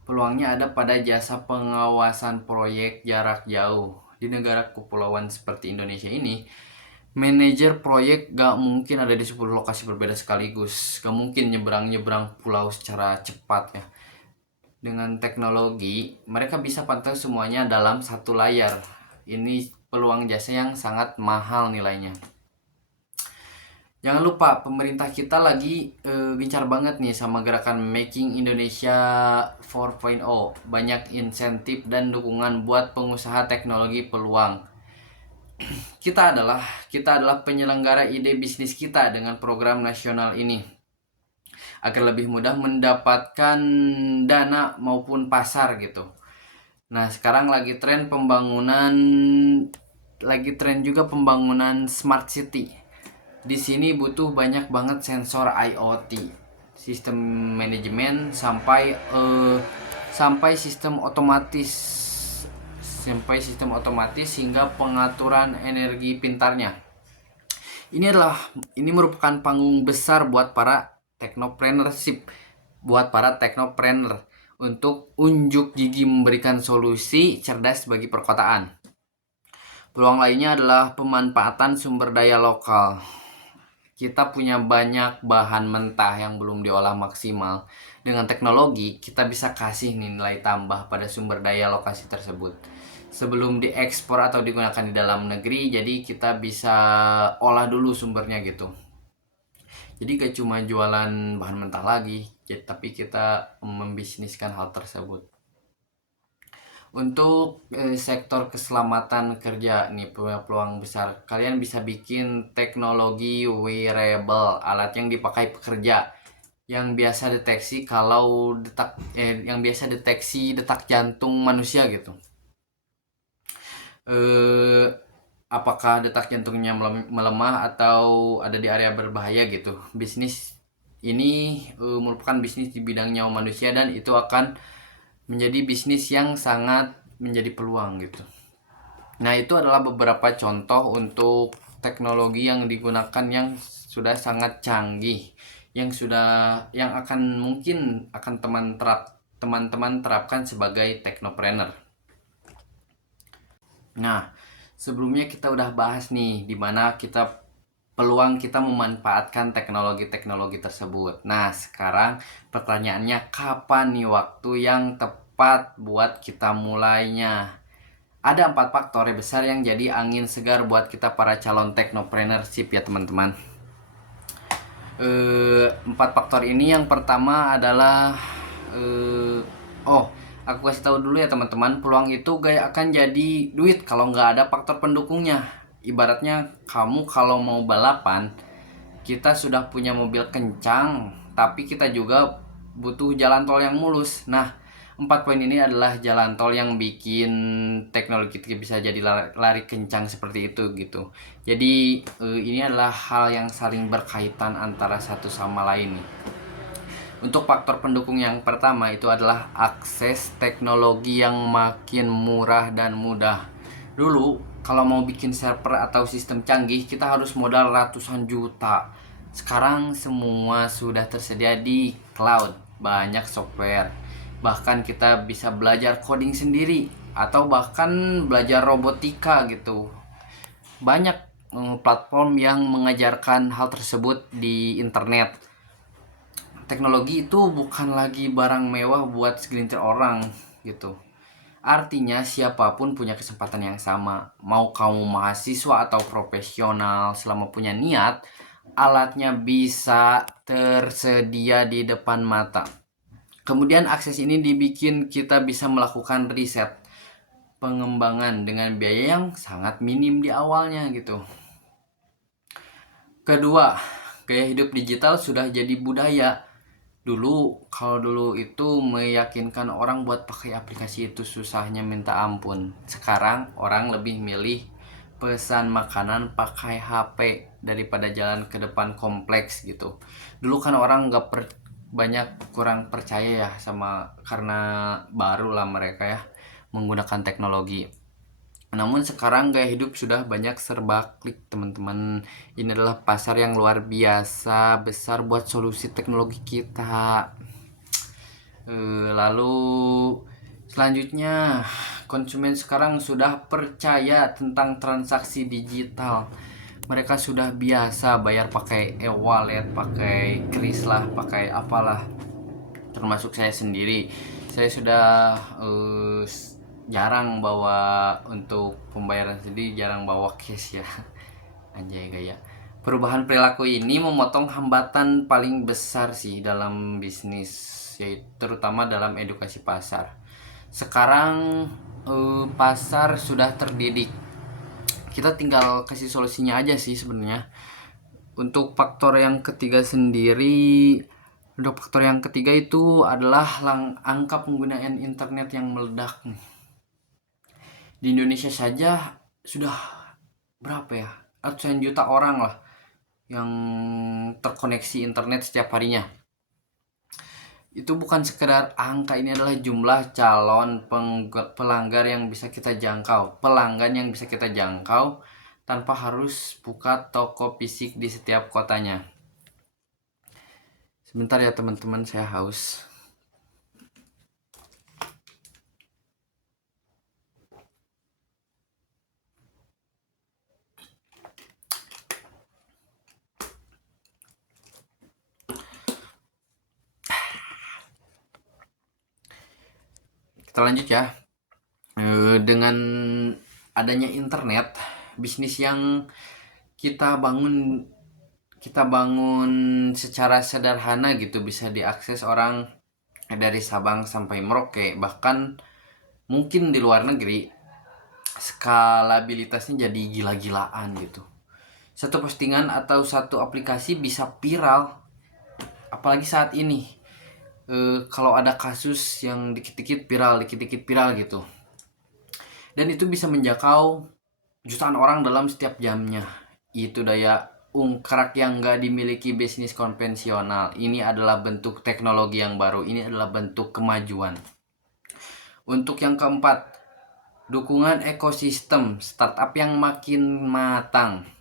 Peluangnya ada pada jasa pengawasan proyek jarak jauh. Di negara kepulauan seperti Indonesia ini, manajer proyek gak mungkin ada di 10 lokasi berbeda sekaligus. Gak mungkin nyebrang-nyebrang pulau secara cepat ya. Dengan teknologi, mereka bisa pantau semuanya dalam satu layar. Ini peluang jasa yang sangat mahal nilainya. Jangan lupa, pemerintah kita lagi gencar banget nih sama gerakan Making Indonesia 4.0. Banyak insentif dan dukungan buat pengusaha teknologi peluang. Kita adalah penyelenggara ide bisnis kita dengan program nasional ini agar lebih mudah mendapatkan dana maupun pasar gitu. Nah, sekarang lagi tren juga pembangunan smart city. Di sini butuh banyak banget sensor IoT, sistem manajemen sampai sistem otomatis hingga pengaturan energi pintarnya. Ini merupakan panggung besar buat para teknopreneur untuk unjuk gigi memberikan solusi cerdas bagi perkotaan. Peluang lainnya adalah pemanfaatan sumber daya lokal. Kita punya banyak bahan mentah yang belum diolah maksimal. Dengan teknologi, kita bisa kasih nilai tambah pada sumber daya lokasi tersebut sebelum diekspor atau digunakan di dalam negeri. Jadi kita bisa olah dulu sumbernya gitu. Jadi gak cuma jualan bahan mentah lagi, tapi kita membisniskan hal tersebut. Untuk sektor keselamatan kerja nih, peluang besar. Kalian bisa bikin teknologi wearable, alat yang dipakai pekerja yang biasa deteksi detak jantung manusia gitu. Apakah detak jantungnya melemah atau ada di area berbahaya gitu. Bisnis ini merupakan bisnis di bidang nyawa manusia dan itu akan menjadi bisnis yang sangat menjadi peluang gitu. Nah, itu adalah beberapa contoh untuk teknologi yang digunakan yang sudah sangat canggih, yang mungkin akan teman-teman terapkan sebagai teknopreneur. Nah, sebelumnya kita udah bahas nih di mana peluang kita memanfaatkan teknologi-teknologi tersebut. Nah, sekarang pertanyaannya, kapan nih waktu yang tepat buat kita mulainya? Ada 4 faktor yang besar yang jadi angin segar buat kita para calon teknopreneurship ya teman-teman. 4 faktor ini yang pertama adalah Aku kasih tahu dulu ya teman-teman, peluang itu gak akan jadi duit kalau nggak ada faktor pendukungnya. Ibaratnya kamu kalau mau balapan, kita sudah punya mobil kencang, tapi kita juga butuh jalan tol yang mulus. Nah, 4 poin ini adalah jalan tol yang bikin teknologi kita bisa jadi lari kencang seperti itu gitu. Jadi ini adalah hal yang saling berkaitan antara satu sama lain nih. Untuk faktor pendukung yang pertama itu adalah akses teknologi yang makin murah dan mudah. Dulu kalau mau bikin server atau sistem canggih kita harus modal ratusan juta. Sekarang semua sudah tersedia di cloud, banyak software. Bahkan kita bisa belajar coding sendiri atau bahkan belajar robotika gitu. Banyak platform yang mengajarkan hal tersebut di internet. Teknologi itu bukan lagi barang mewah buat segelintir orang gitu. Artinya siapapun punya kesempatan yang sama. Mau kamu mahasiswa atau profesional, selama punya niat, alatnya bisa tersedia di depan mata. Kemudian akses ini dibikin kita bisa melakukan riset pengembangan dengan biaya yang sangat minim di awalnya gitu. Kedua, gaya hidup digital sudah jadi budaya. Kalau dulu itu meyakinkan orang buat pakai aplikasi itu susahnya minta ampun. Sekarang orang lebih milih pesan makanan pakai HP daripada jalan ke depan kompleks gitu. Dulu kan orang banyak kurang percaya ya karena baru lah mereka ya menggunakan teknologi. Namun sekarang gaya hidup sudah banyak serba klik teman-teman. Ini adalah pasar yang luar biasa besar buat solusi teknologi kita. Lalu selanjutnya, konsumen sekarang sudah percaya tentang transaksi digital. Mereka sudah biasa bayar pakai e-wallet, pakai kris lah, pakai apalah. Termasuk saya sendiri. Saya sudah jarang bawa untuk pembayaran sendiri, jarang bawa cash ya. Anjay gaya. Perubahan perilaku ini memotong hambatan paling besar sih dalam bisnis, yaitu terutama dalam edukasi pasar. Sekarang pasar sudah terdidik. Kita tinggal kasih solusinya aja sih sebenarnya. Untuk faktor yang ketiga itu adalah angka penggunaan internet yang meledak. Di Indonesia saja sudah berapa ya? Ratusan juta orang lah yang terkoneksi internet setiap harinya. Itu bukan sekedar angka, ini adalah jumlah calon pelanggan yang bisa kita jangkau tanpa harus buka toko fisik di setiap kotanya. Sebentar ya teman-teman, saya haus. Kita lanjut ya. Dengan adanya internet, bisnis yang kita bangun secara sederhana gitu bisa diakses orang dari Sabang sampai Merauke, bahkan mungkin di luar negeri. Skalabilitasnya jadi gila-gilaan gitu. Satu postingan atau satu aplikasi bisa viral, apalagi saat ini. Kalau ada kasus yang dikit-dikit viral gitu, dan itu bisa menjangkau jutaan orang dalam setiap jamnya. Itu daya ungkrak yang gak dimiliki bisnis konvensional. Ini adalah bentuk teknologi yang baru, ini adalah bentuk kemajuan. Untuk yang keempat, dukungan ekosistem startup yang makin matang.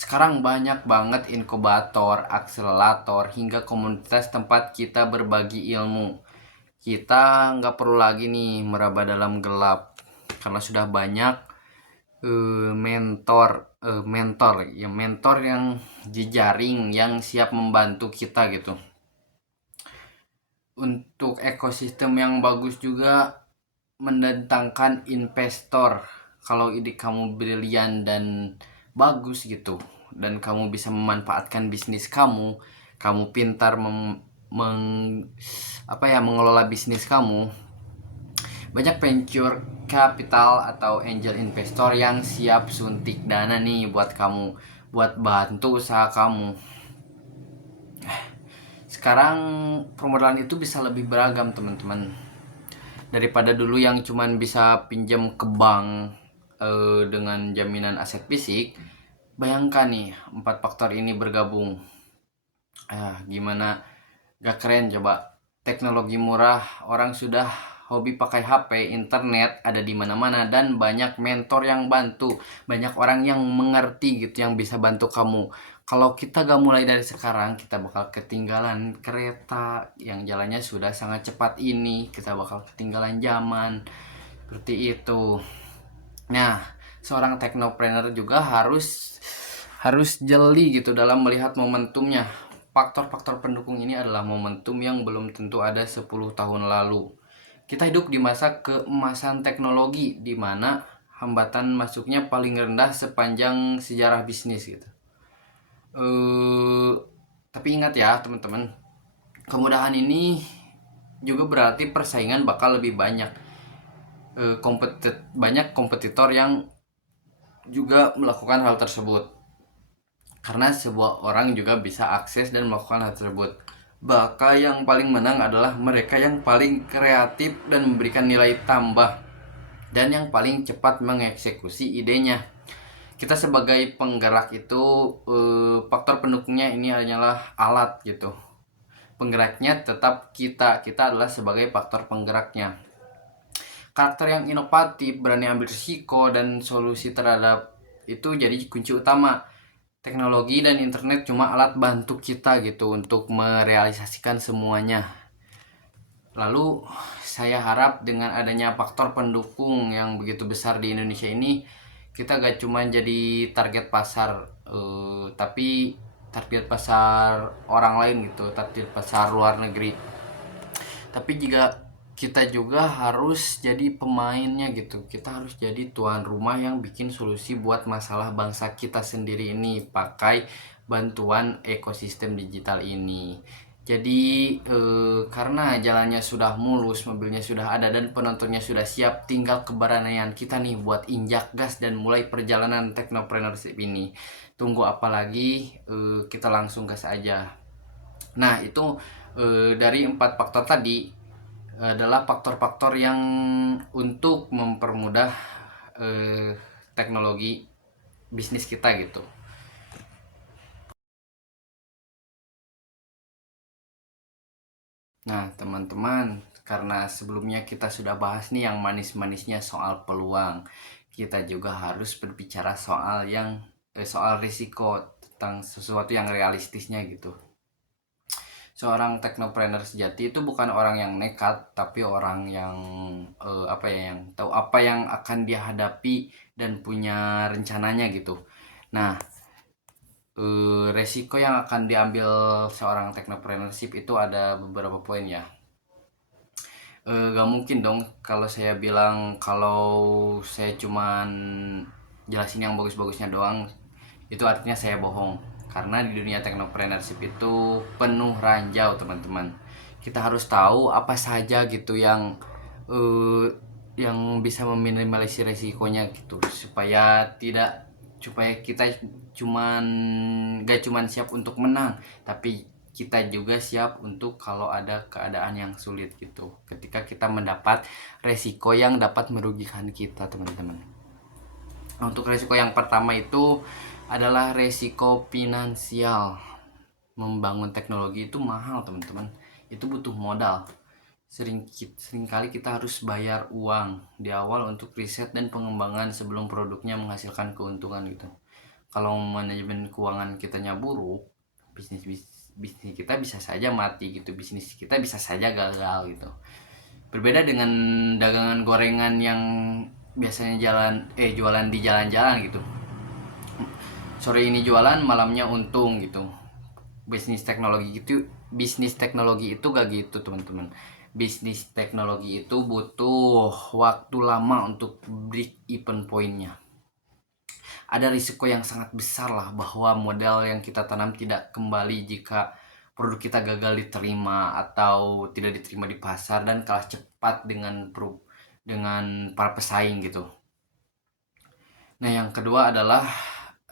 Sekarang banyak banget inkubator, akselerator, hingga komunitas tempat kita berbagi ilmu. Kita nggak perlu lagi nih meraba dalam gelap, karena sudah banyak mentor yang jejaring yang siap membantu kita gitu. Untuk ekosistem yang bagus juga mendatangkan investor. Kalau ide kamu brilian dan bagus gitu, dan kamu bisa memanfaatkan bisnis kamu pintar mengelola bisnis kamu, Banyak venture capital atau angel investor yang siap suntik dana nih buat kamu, buat bantu usaha kamu. Sekarang permodalan itu bisa lebih beragam teman-teman. Daripada dulu yang cuman bisa pinjam ke bank dengan jaminan aset fisik, bayangkan nih 4 faktor ini bergabung. Gimana gak keren coba? Teknologi murah, orang sudah hobi pakai HP, internet ada di mana-mana, dan banyak mentor yang bantu, banyak orang yang mengerti gitu yang bisa bantu kamu. Kalau kita gak mulai dari sekarang, kita bakal ketinggalan kereta yang jalannya sudah sangat cepat ini, kita bakal ketinggalan zaman. Seperti itu. Nah, seorang teknopreneur juga harus jeli gitu dalam melihat momentumnya. Faktor-faktor pendukung ini adalah momentum yang belum tentu ada 10 tahun lalu. Kita hidup di masa keemasan teknologi di mana hambatan masuknya paling rendah sepanjang sejarah bisnis gitu. Tapi ingat ya teman-teman, kemudahan ini juga berarti persaingan bakal lebih banyak. Banyak kompetitor yang juga melakukan hal tersebut. Karena sebuah orang juga bisa akses dan melakukan hal tersebut. Maka yang paling menang adalah mereka yang paling kreatif dan memberikan nilai tambah, dan yang paling cepat mengeksekusi idenya. Kita sebagai penggerak itu, faktor pendukungnya ini hanyalah alat gitu. Penggeraknya tetap kita adalah sebagai faktor penggeraknya. Karakter yang inovatif, berani ambil risiko, dan solusi terhadap itu jadi kunci utama. Teknologi dan internet cuma alat bantu kita gitu untuk merealisasikan semuanya. Lalu saya harap dengan adanya faktor pendukung yang begitu besar di Indonesia ini, kita gak cuma jadi target pasar, tapi target pasar orang lain gitu, target pasar luar negeri. Tapi juga kita juga harus jadi pemainnya gitu. Kita harus jadi tuan rumah yang bikin solusi buat masalah bangsa kita sendiri ini pakai bantuan ekosistem digital ini. Jadi karena jalannya sudah mulus, mobilnya sudah ada, dan penontonnya sudah siap, tinggal keberanian kita nih buat injak gas dan mulai perjalanan technopreneurship ini. Tunggu apa lagi? Kita langsung gas aja. Nah, itu dari 4 faktor tadi adalah faktor-faktor yang untuk mempermudah teknologi bisnis kita gitu. Nah, teman-teman, karena sebelumnya kita sudah bahas nih yang manis-manisnya soal peluang, kita juga harus berbicara soal risiko, tentang sesuatu yang realistisnya gitu. Seorang teknopreneur sejati itu bukan orang yang nekat, tapi orang yang yang tahu apa yang akan dia hadapi dan punya rencananya gitu. Nah, resiko yang akan diambil seorang teknopreneurship itu ada beberapa poin ya. Gak mungkin dong kalau saya bilang kalau saya cuman jelasin yang bagus-bagusnya doang, itu artinya saya bohong. Karena di dunia teknopreneurship itu penuh ranjau teman-teman. Kita harus tahu apa saja gitu uh, yang bisa meminimalisir resikonya gitu, supaya kita cuman gak cuman siap untuk menang, tapi kita juga siap untuk kalau ada keadaan yang sulit gitu, ketika kita mendapat resiko yang dapat merugikan kita teman-teman. Untuk resiko yang pertama itu adalah resiko finansial. Membangun teknologi itu mahal teman-teman, itu butuh modal. Seringkali kita harus bayar uang di awal untuk riset dan pengembangan sebelum produknya menghasilkan keuntungan gitu. Kalau manajemen keuangan kitanya buruk, bisnis bisnis kita bisa saja mati gitu, bisnis kita bisa saja gagal gitu. Berbeda dengan dagangan gorengan yang biasanya jualan di jalan-jalan gitu. Sore ini jualan, malamnya untung gitu. Bisnis teknologi itu gak gitu teman-teman. Bisnis teknologi itu butuh waktu lama untuk break even pointnya. Ada risiko yang sangat besar lah bahwa modal yang kita tanam tidak kembali jika produk kita gagal diterima atau tidak diterima di pasar dan kalah cepat dengan para pesaing gitu. Nah, yang kedua adalah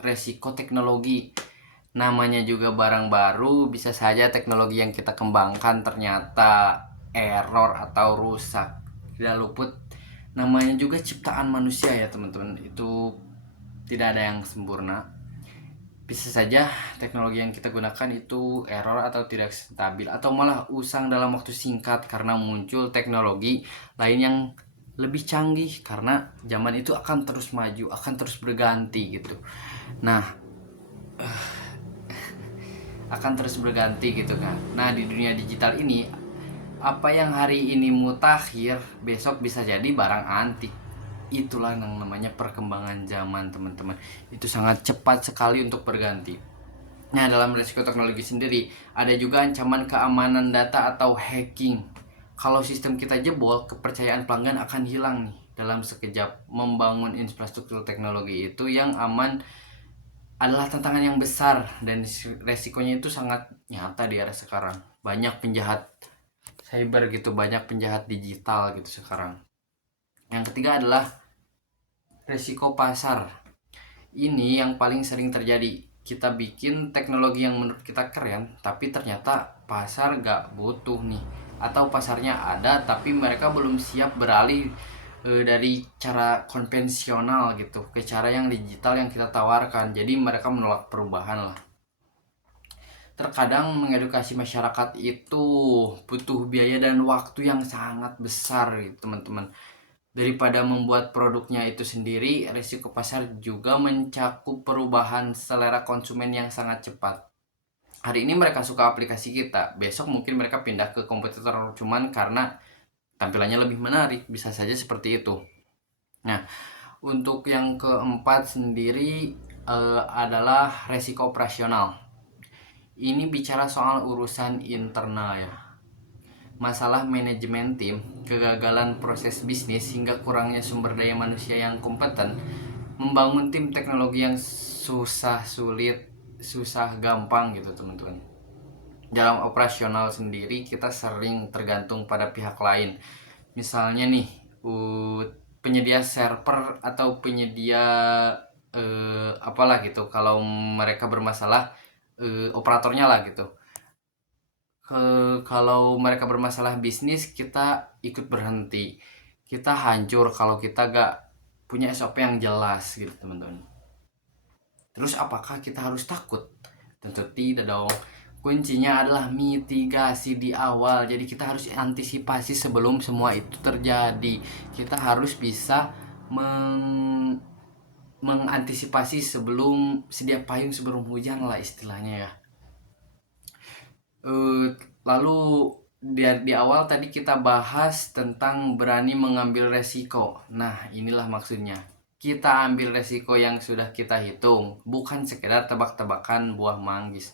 resiko teknologi. Namanya juga barang baru, bisa saja teknologi yang kita kembangkan ternyata error atau rusak. Tidak luput, namanya juga ciptaan manusia ya teman-teman, itu tidak ada yang sempurna. Bisa saja teknologi yang kita gunakan itu error atau tidak stabil atau malah usang dalam waktu singkat karena muncul teknologi lain yang lebih canggih, karena zaman itu akan terus maju, akan terus berganti gitu. Nah, akan terus berganti gitu kan. Nah, di dunia digital ini, apa yang hari ini mutakhir besok bisa jadi barang antik. Itulah yang namanya perkembangan zaman teman-teman, itu sangat cepat sekali untuk berganti. Nah, dalam risiko teknologi sendiri ada juga ancaman keamanan data atau hacking. Kalau sistem kita jebol, kepercayaan pelanggan akan hilang nih dalam sekejap. Membangun infrastruktur teknologi itu yang aman adalah tantangan yang besar, dan resikonya itu sangat nyata di era sekarang. Banyak penjahat cyber gitu, banyak penjahat digital gitu sekarang. Yang ketiga adalah resiko pasar. Ini yang paling sering terjadi. Kita bikin teknologi yang menurut kita keren, tapi ternyata pasar gak butuh nih. Atau pasarnya ada, tapi mereka belum siap beralih dari cara konvensional gitu ke cara yang digital yang kita tawarkan. Jadi mereka menolak perubahan lah. Terkadang mengedukasi masyarakat itu butuh biaya dan waktu yang sangat besar gitu, teman-teman. Daripada membuat produknya itu sendiri, risiko pasar juga mencakup perubahan selera konsumen yang sangat cepat. Hari ini mereka suka aplikasi kita, besok mungkin mereka pindah ke kompetitor cuman karena tampilannya lebih menarik, bisa saja seperti itu. Nah, untuk yang keempat sendiri adalah resiko operasional. Ini bicara soal urusan internal ya. Masalah manajemen tim, kegagalan proses bisnis, hingga kurangnya sumber daya manusia yang kompeten. Membangun tim teknologi yang susah sulit, susah gampang gitu teman-teman. Dalam operasional sendiri kita sering tergantung pada pihak lain. Misalnya nih, penyedia server atau penyedia apalah gitu. Kalau mereka bermasalah, operatornya lah gitu. Kalau mereka bermasalah bisnis, kita ikut berhenti, kita hancur kalau kita gak punya SOP yang jelas gitu teman-teman. Terus apakah kita harus takut? Tentu tidak dong. Kuncinya adalah mitigasi di awal. Jadi kita harus antisipasi sebelum semua itu terjadi. Kita harus bisa mengantisipasi sebelum sedia payung sebelum hujan lah istilahnya ya. Lalu di awal tadi kita bahas tentang berani mengambil resiko. Nah, inilah maksudnya. Kita ambil resiko yang sudah kita hitung, bukan sekedar tebak-tebakan buah manggis.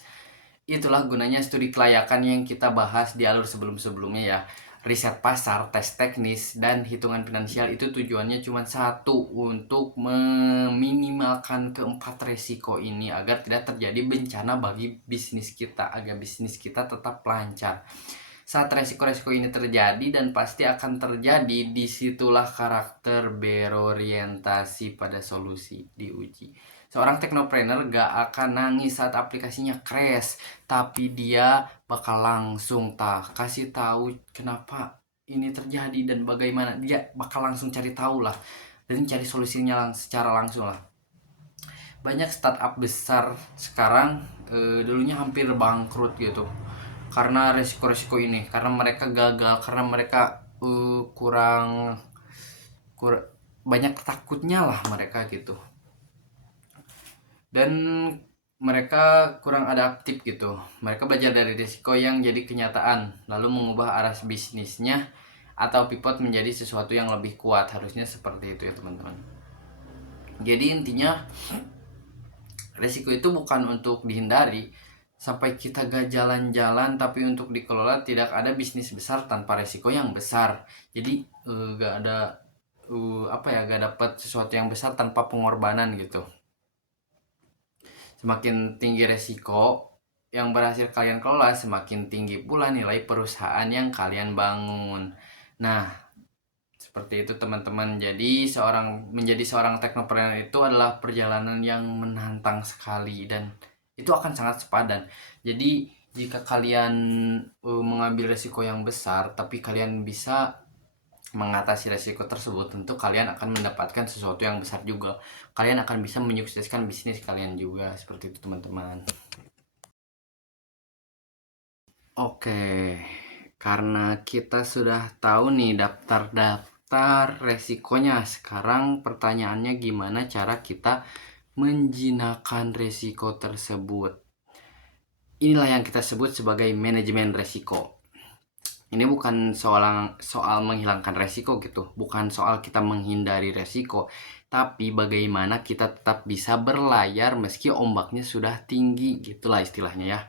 Itulah gunanya studi kelayakan yang kita bahas di alur sebelum-sebelumnya ya. Riset pasar, tes teknis, dan hitungan finansial itu tujuannya cuma satu, untuk meminimalkan keempat resiko ini agar tidak terjadi bencana bagi bisnis kita, agar bisnis kita tetap lancar. Saat resiko-resiko ini terjadi, dan pasti akan terjadi, disitulah karakter berorientasi pada solusi diuji. Seorang teknopreneur gak akan nangis saat aplikasinya crash, tapi dia bakal langsung kasih tahu kenapa ini terjadi dan bagaimana. Dia bakal langsung cari tahu lah, dan cari solusinya secara langsung lah. Banyak startup besar sekarang dulunya hampir bangkrut gitu karena resiko-resiko ini, karena mereka gagal, karena mereka kurang banyak takutnya lah mereka gitu, dan mereka kurang adaptif gitu. Mereka belajar dari risiko yang jadi kenyataan, lalu mengubah arah bisnisnya atau pivot menjadi sesuatu yang lebih kuat. Harusnya seperti itu ya teman-teman. Jadi intinya, risiko itu bukan untuk dihindari sampai kita gak jalan-jalan, tapi untuk dikelola. Tidak ada bisnis besar tanpa risiko yang besar. Jadi gak ada gak dapat sesuatu yang besar tanpa pengorbanan gitu. Semakin tinggi resiko yang berhasil kalian kelola, semakin tinggi pula nilai perusahaan yang kalian bangun. Nah, Seperti itu teman-teman. Jadi menjadi seorang teknopreneur itu adalah perjalanan yang menantang sekali dan itu akan sangat sepadan. Jadi jika kalian mengambil resiko yang besar tapi kalian bisa mengatasi resiko tersebut, tentu kalian akan mendapatkan sesuatu yang besar juga. Kalian akan bisa menyukseskan bisnis kalian juga. Seperti itu teman-teman. Oke, karena kita sudah tahu nih daftar-daftar resikonya, sekarang pertanyaannya gimana cara kita menjinakkan resiko tersebut. Inilah yang kita sebut sebagai manajemen resiko. Ini bukan soal menghilangkan resiko gitu, bukan soal kita menghindari resiko, tapi bagaimana kita tetap bisa berlayar meski ombaknya sudah tinggi, gitulah istilahnya ya.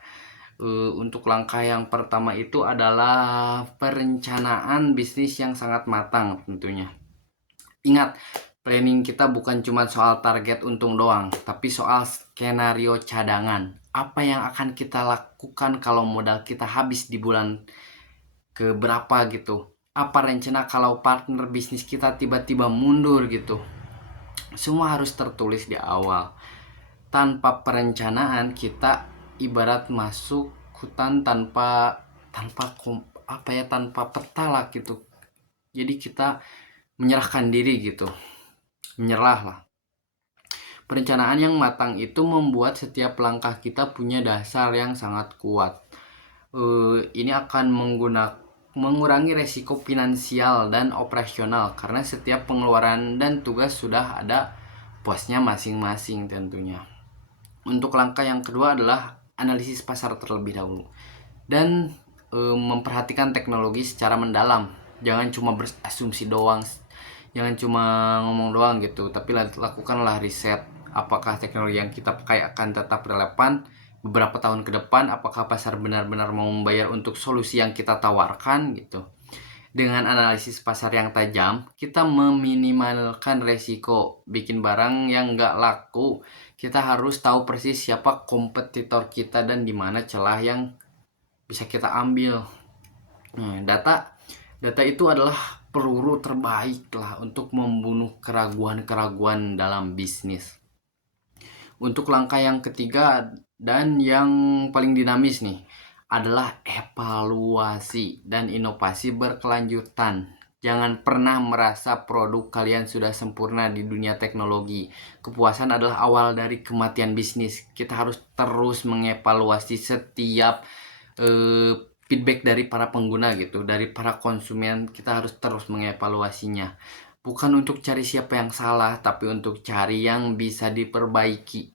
Untuk langkah yang pertama itu adalah perencanaan bisnis yang sangat matang tentunya. Ingat, planning kita bukan cuma soal target untung doang, tapi soal skenario cadangan. Apa yang akan kita lakukan kalau modal kita habis di bulan ke berapa gitu. Apa rencana kalau partner bisnis kita tiba-tiba mundur gitu. Semua harus tertulis di awal. Tanpa perencanaan kita ibarat masuk hutan tanpa tanpa peta lah gitu. Jadi kita menyerahkan diri gitu, menyerah lah. Perencanaan yang matang itu membuat setiap langkah kita punya dasar yang sangat kuat. Ini akan mengurangi resiko finansial dan operasional karena setiap pengeluaran dan tugas sudah ada posnya masing-masing tentunya. Untuk langkah yang kedua adalah analisis pasar terlebih dahulu dan memperhatikan teknologi secara mendalam. Jangan cuma berasumsi doang, jangan cuma ngomong doang gitu, tapi lakukanlah riset. Apakah teknologi yang kita pakai akan tetap relevan beberapa tahun ke depan? Apakah pasar benar-benar mau membayar untuk solusi yang kita tawarkan gitu? Dengan analisis pasar yang tajam, kita meminimalkan resiko bikin barang yang nggak laku. Kita harus tahu persis siapa kompetitor kita dan di mana celah yang bisa kita ambil. Data itu adalah peluru terbaik lah untuk membunuh keraguan-keraguan dalam bisnis. Untuk langkah yang ketiga dan yang paling dinamis nih adalah evaluasi dan inovasi berkelanjutan. Jangan pernah merasa produk kalian sudah sempurna di dunia teknologi. Kepuasan adalah awal dari kematian bisnis. Kita harus terus mengevaluasi setiap feedback dari para pengguna gitu, dari para konsumen. Kita harus terus mengevaluasinya. Bukan untuk cari siapa yang salah, tapi untuk cari yang bisa diperbaiki.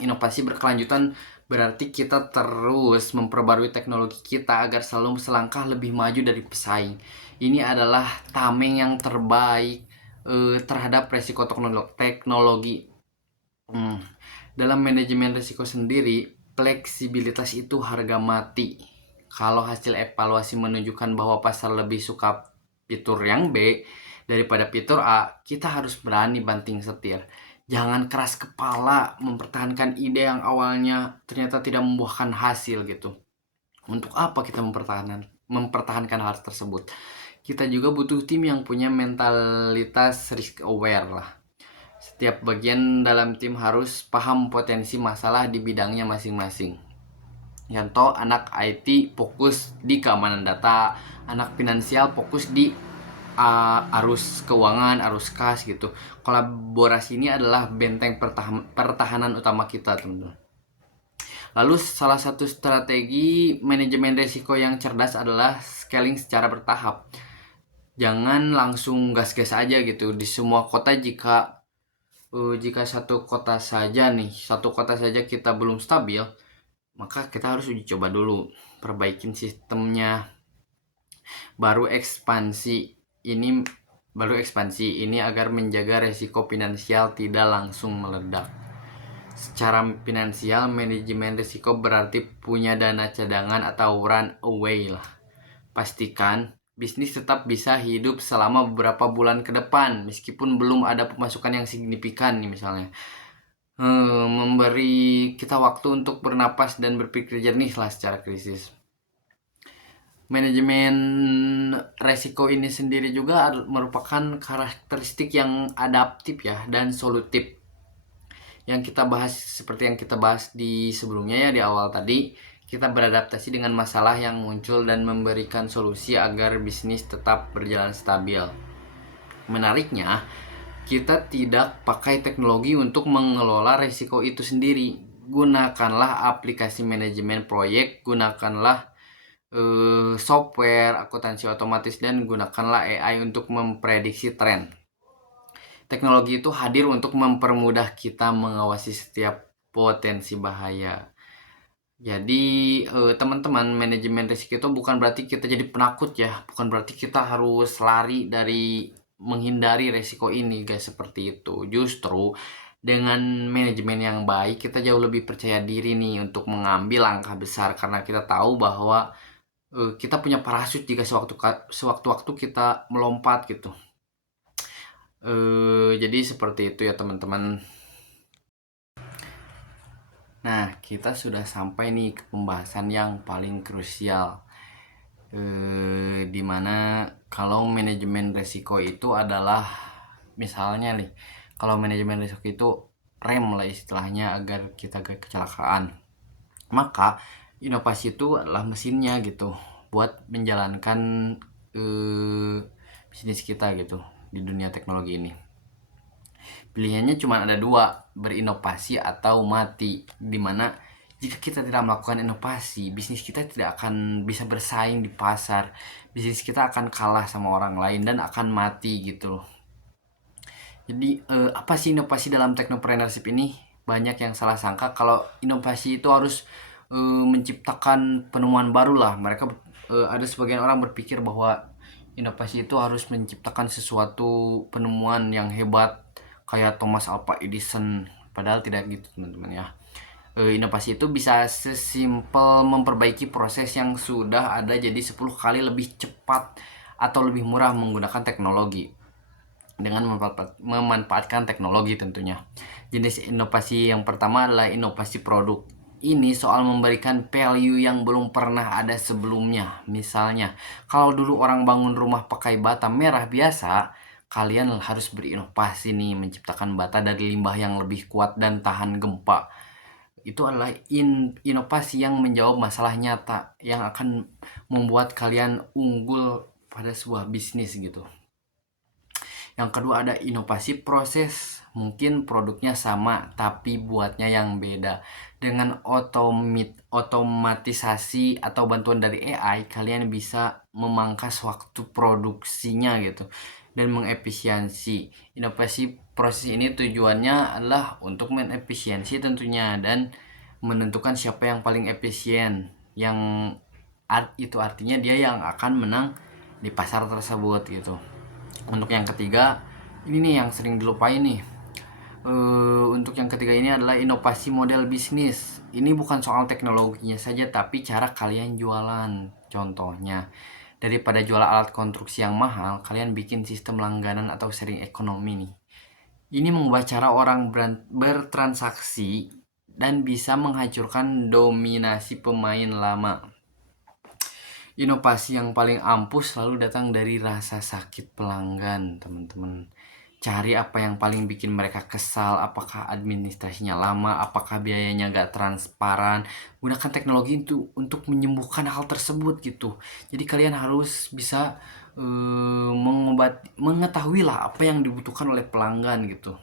Inovasi berkelanjutan berarti kita terus memperbarui teknologi kita agar selalu selangkah lebih maju dari pesaing. Ini adalah tameng yang terbaik terhadap resiko teknologi. Dalam manajemen risiko sendiri, fleksibilitas itu harga mati. Kalau hasil evaluasi menunjukkan bahwa pasar lebih suka fitur yang B daripada fitur A, kita harus berani banting setir. Jangan keras kepala mempertahankan ide yang awalnya ternyata tidak membuahkan hasil gitu. Untuk apa kita mempertahankan hal tersebut? Kita juga butuh tim yang punya mentalitas risk aware lah. Setiap bagian dalam tim harus paham potensi masalah di bidangnya masing-masing. Contoh, anak IT fokus di keamanan data, anak finansial fokus di arus keuangan, arus kas gitu. Kolaborasi ini adalah benteng pertahanan utama kita, teman-teman. Lalu salah satu strategi manajemen risiko yang cerdas adalah scaling secara bertahap. Jangan langsung gas-gas aja gitu di semua kota. Jika satu kota saja kita belum stabil, maka kita harus uji coba dulu, perbaikin sistemnya, baru ekspansi ini agar menjaga resiko finansial tidak langsung meledak. Secara finansial, manajemen risiko berarti punya dana cadangan atau run away lah. Pastikan bisnis tetap bisa hidup selama beberapa bulan ke depan meskipun belum ada pemasukan yang signifikan nih misalnya. Memberi kita waktu untuk bernapas dan berpikir jernih lah secara krisis. Manajemen resiko ini sendiri juga merupakan karakteristik yang adaptif ya dan solutif. Yang kita bahas seperti yang kita bahas di sebelumnya ya, di awal tadi, kita beradaptasi dengan masalah yang muncul dan memberikan solusi agar bisnis tetap berjalan stabil. Menariknya, kita tidak pakai teknologi untuk mengelola risiko itu sendiri. Gunakanlah aplikasi manajemen proyek, gunakanlah software akuntansi otomatis, dan gunakanlah AI untuk memprediksi tren. Teknologi itu hadir untuk mempermudah kita mengawasi setiap potensi bahaya. Jadi teman-teman, manajemen risiko itu bukan berarti kita jadi penakut ya, bukan berarti kita harus lari dari menghindari risiko ini guys, seperti itu. Justru dengan manajemen yang baik kita jauh lebih percaya diri nih untuk mengambil langkah besar, karena kita tahu bahwa kita punya parasut jika sewaktu-waktu kita melompat gitu. Jadi seperti itu ya teman-teman. Nah, kita sudah sampai nih ke pembahasan yang paling krusial, dimana kalau manajemen resiko itu adalah, misalnya nih, kalau manajemen resiko itu rem lah istilahnya agar kita gak kecelakaan, maka inovasi itu adalah mesinnya gitu buat menjalankan bisnis kita gitu di dunia teknologi ini. Pilihannya cuma ada dua, berinovasi atau mati. Dimana jika kita tidak melakukan inovasi, bisnis kita tidak akan bisa bersaing di pasar. Bisnis kita akan kalah sama orang lain dan akan mati gitu loh. Jadi apa sih inovasi dalam technopreneurship ini? Banyak yang salah sangka kalau inovasi itu harus menciptakan penemuan baru lah. Mereka ada sebagian orang berpikir bahwa inovasi itu harus menciptakan sesuatu penemuan yang hebat kayak Thomas Alva Edison. Padahal tidak gitu teman-teman ya. Inovasi itu bisa sesimpel memperbaiki proses yang sudah ada jadi 10 kali lebih cepat atau lebih murah menggunakan teknologi, dengan memanfaatkan teknologi tentunya. Jenis inovasi yang pertama adalah inovasi produk. Ini soal memberikan value yang belum pernah ada sebelumnya. Misalnya, kalau dulu orang bangun rumah pakai bata merah biasa, kalian harus berinovasi nih, menciptakan bata dari limbah yang lebih kuat dan tahan gempa. Itu adalah inovasi yang menjawab masalah nyata yang akan membuat kalian unggul pada sebuah bisnis gitu. Yang kedua ada inovasi proses. Mungkin produknya sama tapi buatnya yang beda. Dengan otomatisasi atau bantuan dari AI, kalian bisa memangkas waktu produksinya gitu dan mengefisiensi. Inovasi proses ini tujuannya adalah untuk mengefisiensi tentunya dan menentukan siapa yang paling efisien. Yang itu artinya dia yang akan menang di pasar tersebut gitu. Untuk yang ketiga, ini nih yang sering dilupain nih. Untuk yang ketiga ini adalah inovasi model bisnis. Ini bukan soal teknologinya saja, tapi cara kalian jualan. Contohnya, daripada jual alat konstruksi yang mahal, kalian bikin sistem langganan atau sharing ekonomi nih. Ini mengubah cara orang bertransaksi dan bisa menghancurkan dominasi pemain lama. Inovasi yang paling ampuh selalu datang dari rasa sakit pelanggan, teman-teman. Cari apa yang paling bikin mereka kesal, apakah administrasinya lama, apakah biayanya gak transparan. Gunakan teknologi itu untuk menyembuhkan hal tersebut gitu. Jadi kalian harus bisa mengetahui lah apa yang dibutuhkan oleh pelanggan gitu.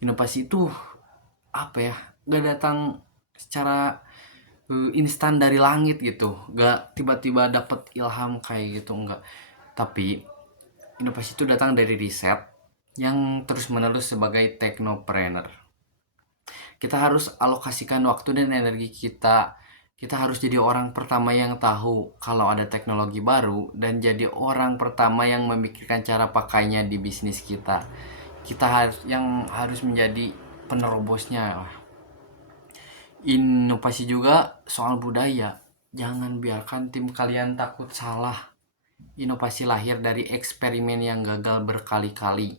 Inovasi itu apa ya, gak datang secara instan dari langit gitu, gak tiba-tiba dapet ilham kayak gitu, enggak. Tapi inovasi itu datang dari riset yang terus menerus. Sebagai teknopreneur, kita harus alokasikan waktu dan energi kita. Kita harus jadi orang pertama yang tahu kalau ada teknologi baru dan jadi orang pertama yang memikirkan cara pakainya di bisnis kita. Kita harus menjadi penerobosnya. Inovasi juga soal budaya. Jangan biarkan tim kalian takut salah. Inovasi lahir dari eksperimen yang gagal berkali-kali.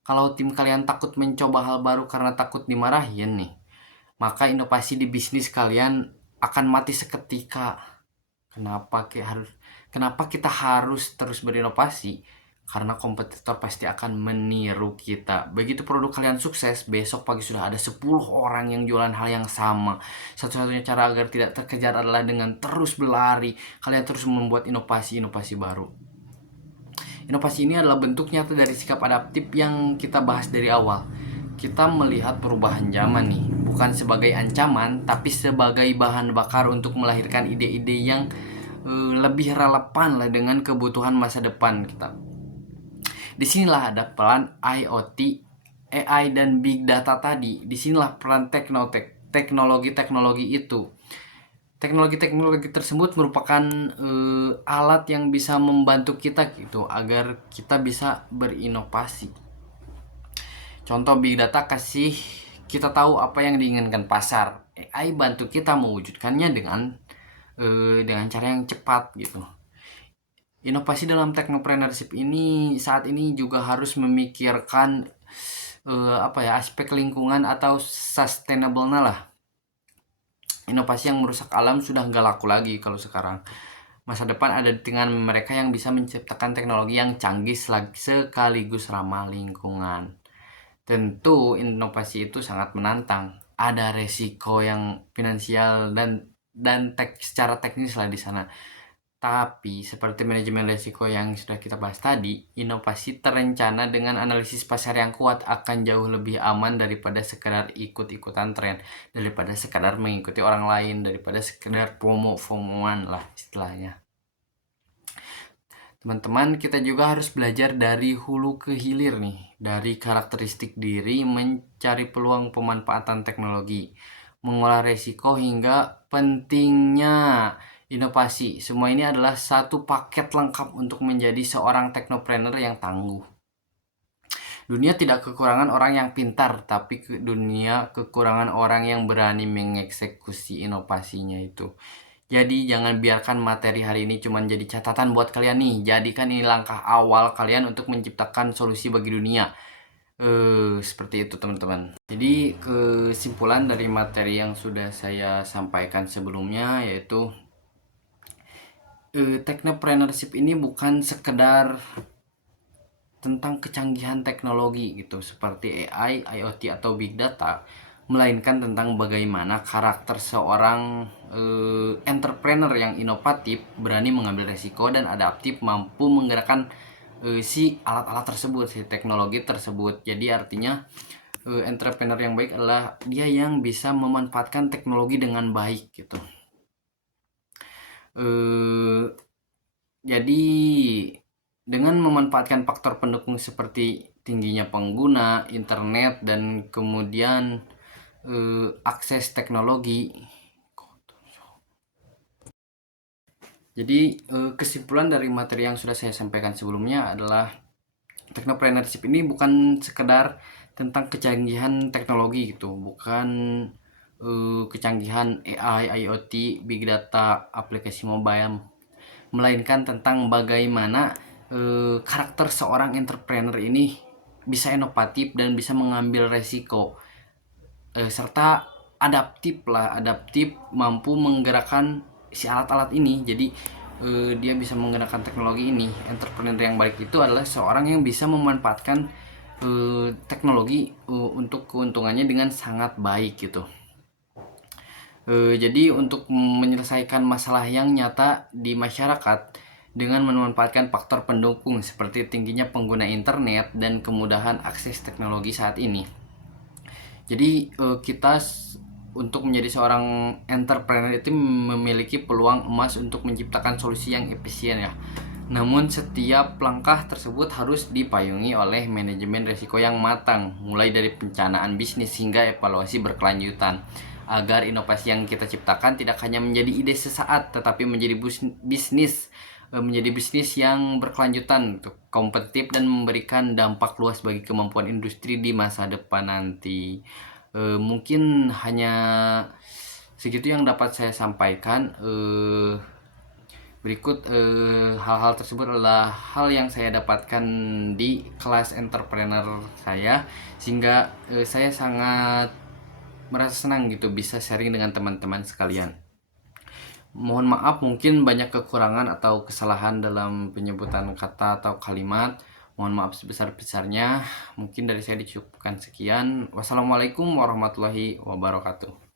Kalau tim kalian takut mencoba hal baru karena takut dimarahin nih, maka inovasi di bisnis kalian akan mati seketika. Kenapa kita harus terus berinovasi? Karena kompetitor pasti akan meniru kita. Begitu produk kalian sukses, besok pagi sudah ada 10 orang yang jualan hal yang sama. Satu-satunya cara agar tidak terkejar adalah dengan terus berlari. Kalian terus membuat inovasi-inovasi baru. Inovasi ini adalah bentuk nyata dari sikap adaptif yang kita bahas dari awal. Kita melihat perubahan zaman nih, bukan sebagai ancaman, tapi sebagai bahan bakar untuk melahirkan ide-ide yang lebih relevan lah dengan kebutuhan masa depan kita. Disinilah ada peran IoT, AI, dan Big Data tadi. Disinilah peran teknologi-teknologi itu. Teknologi-teknologi tersebut merupakan alat yang bisa membantu kita gitu agar kita bisa berinovasi. Contoh Big Data kasih kita tahu apa yang diinginkan pasar. AI bantu kita mewujudkannya dengan cara yang cepat gitu. Inovasi dalam teknopreneurship ini saat ini juga harus memikirkan aspek lingkungan atau sustainable lah. Inovasi yang merusak alam sudah nggak laku lagi kalau sekarang. Masa depan ada di tangan mereka yang bisa menciptakan teknologi yang canggih sekaligus ramah lingkungan. Tentu inovasi itu sangat menantang. Ada resiko yang finansial dan secara teknis lah di sana. Tapi seperti manajemen risiko yang sudah kita bahas tadi, inovasi terencana dengan analisis pasar yang kuat akan jauh lebih aman daripada sekedar ikut-ikutan tren, daripada sekedar mengikuti orang lain, daripada sekedar promo-promoan lah istilahnya. Teman-teman, kita juga harus belajar dari hulu ke hilir nih, dari karakteristik diri, mencari peluang pemanfaatan teknologi, mengolah resiko hingga pentingnya inovasi. Semua ini adalah satu paket lengkap untuk menjadi seorang teknopreneur yang tangguh. Dunia tidak kekurangan orang yang pintar, tapi dunia kekurangan orang yang berani mengeksekusi inovasinya itu. Jadi jangan biarkan materi hari ini cuma jadi catatan buat kalian nih. Jadikan ini langkah awal kalian untuk menciptakan solusi bagi dunia. Seperti itu teman-teman. Jadi kesimpulan dari materi yang sudah saya sampaikan sebelumnya yaitu technopreneurship ini bukan sekedar tentang kecanggihan teknologi gitu seperti AI, IoT atau Big Data, melainkan tentang bagaimana karakter seorang entrepreneur yang inovatif, berani mengambil resiko dan adaptif, mampu menggerakkan si alat-alat tersebut, si teknologi tersebut. Jadi artinya entrepreneur yang baik adalah dia yang bisa memanfaatkan teknologi dengan baik gitu. Jadi dengan memanfaatkan faktor pendukung seperti tingginya pengguna, internet, dan kemudian akses teknologi. Jadi kesimpulan dari materi yang sudah saya sampaikan sebelumnya adalah technopreneurship ini bukan sekedar tentang kecanggihan teknologi gitu, bukan kecanggihan AI, IoT, Big Data, aplikasi mobile, melainkan tentang bagaimana karakter seorang entrepreneur ini bisa inovatif dan bisa mengambil resiko serta adaptif, mampu menggerakkan si alat-alat ini. Jadi dia bisa menggunakan teknologi ini. Entrepreneur yang baik itu adalah seorang yang bisa memanfaatkan teknologi untuk keuntungannya dengan sangat baik gitu. Jadi untuk menyelesaikan masalah yang nyata di masyarakat dengan memanfaatkan faktor pendukung seperti tingginya pengguna internet dan kemudahan akses teknologi saat ini. Jadi kita untuk menjadi seorang entrepreneur itu memiliki peluang emas untuk menciptakan solusi yang efisien ya. Namun setiap langkah tersebut harus dipayungi oleh manajemen risiko yang matang, mulai dari perencanaan bisnis hingga evaluasi berkelanjutan, agar inovasi yang kita ciptakan tidak hanya menjadi ide sesaat, tetapi menjadi bisnis yang berkelanjutan, kompetitif, dan memberikan dampak luas bagi kemampuan industri di masa depan nanti. Mungkin hanya segitu yang dapat saya sampaikan. Berikut hal-hal tersebut adalah hal yang saya dapatkan di kelas entrepreneur saya, sehingga saya sangat merasa senang gitu bisa sharing dengan teman-teman sekalian. Mohon maaf mungkin banyak kekurangan atau kesalahan dalam penyebutan kata atau kalimat. Mohon maaf sebesar-besarnya. Mungkin dari saya dicukupkan sekian. Wassalamualaikum warahmatullahi wabarakatuh.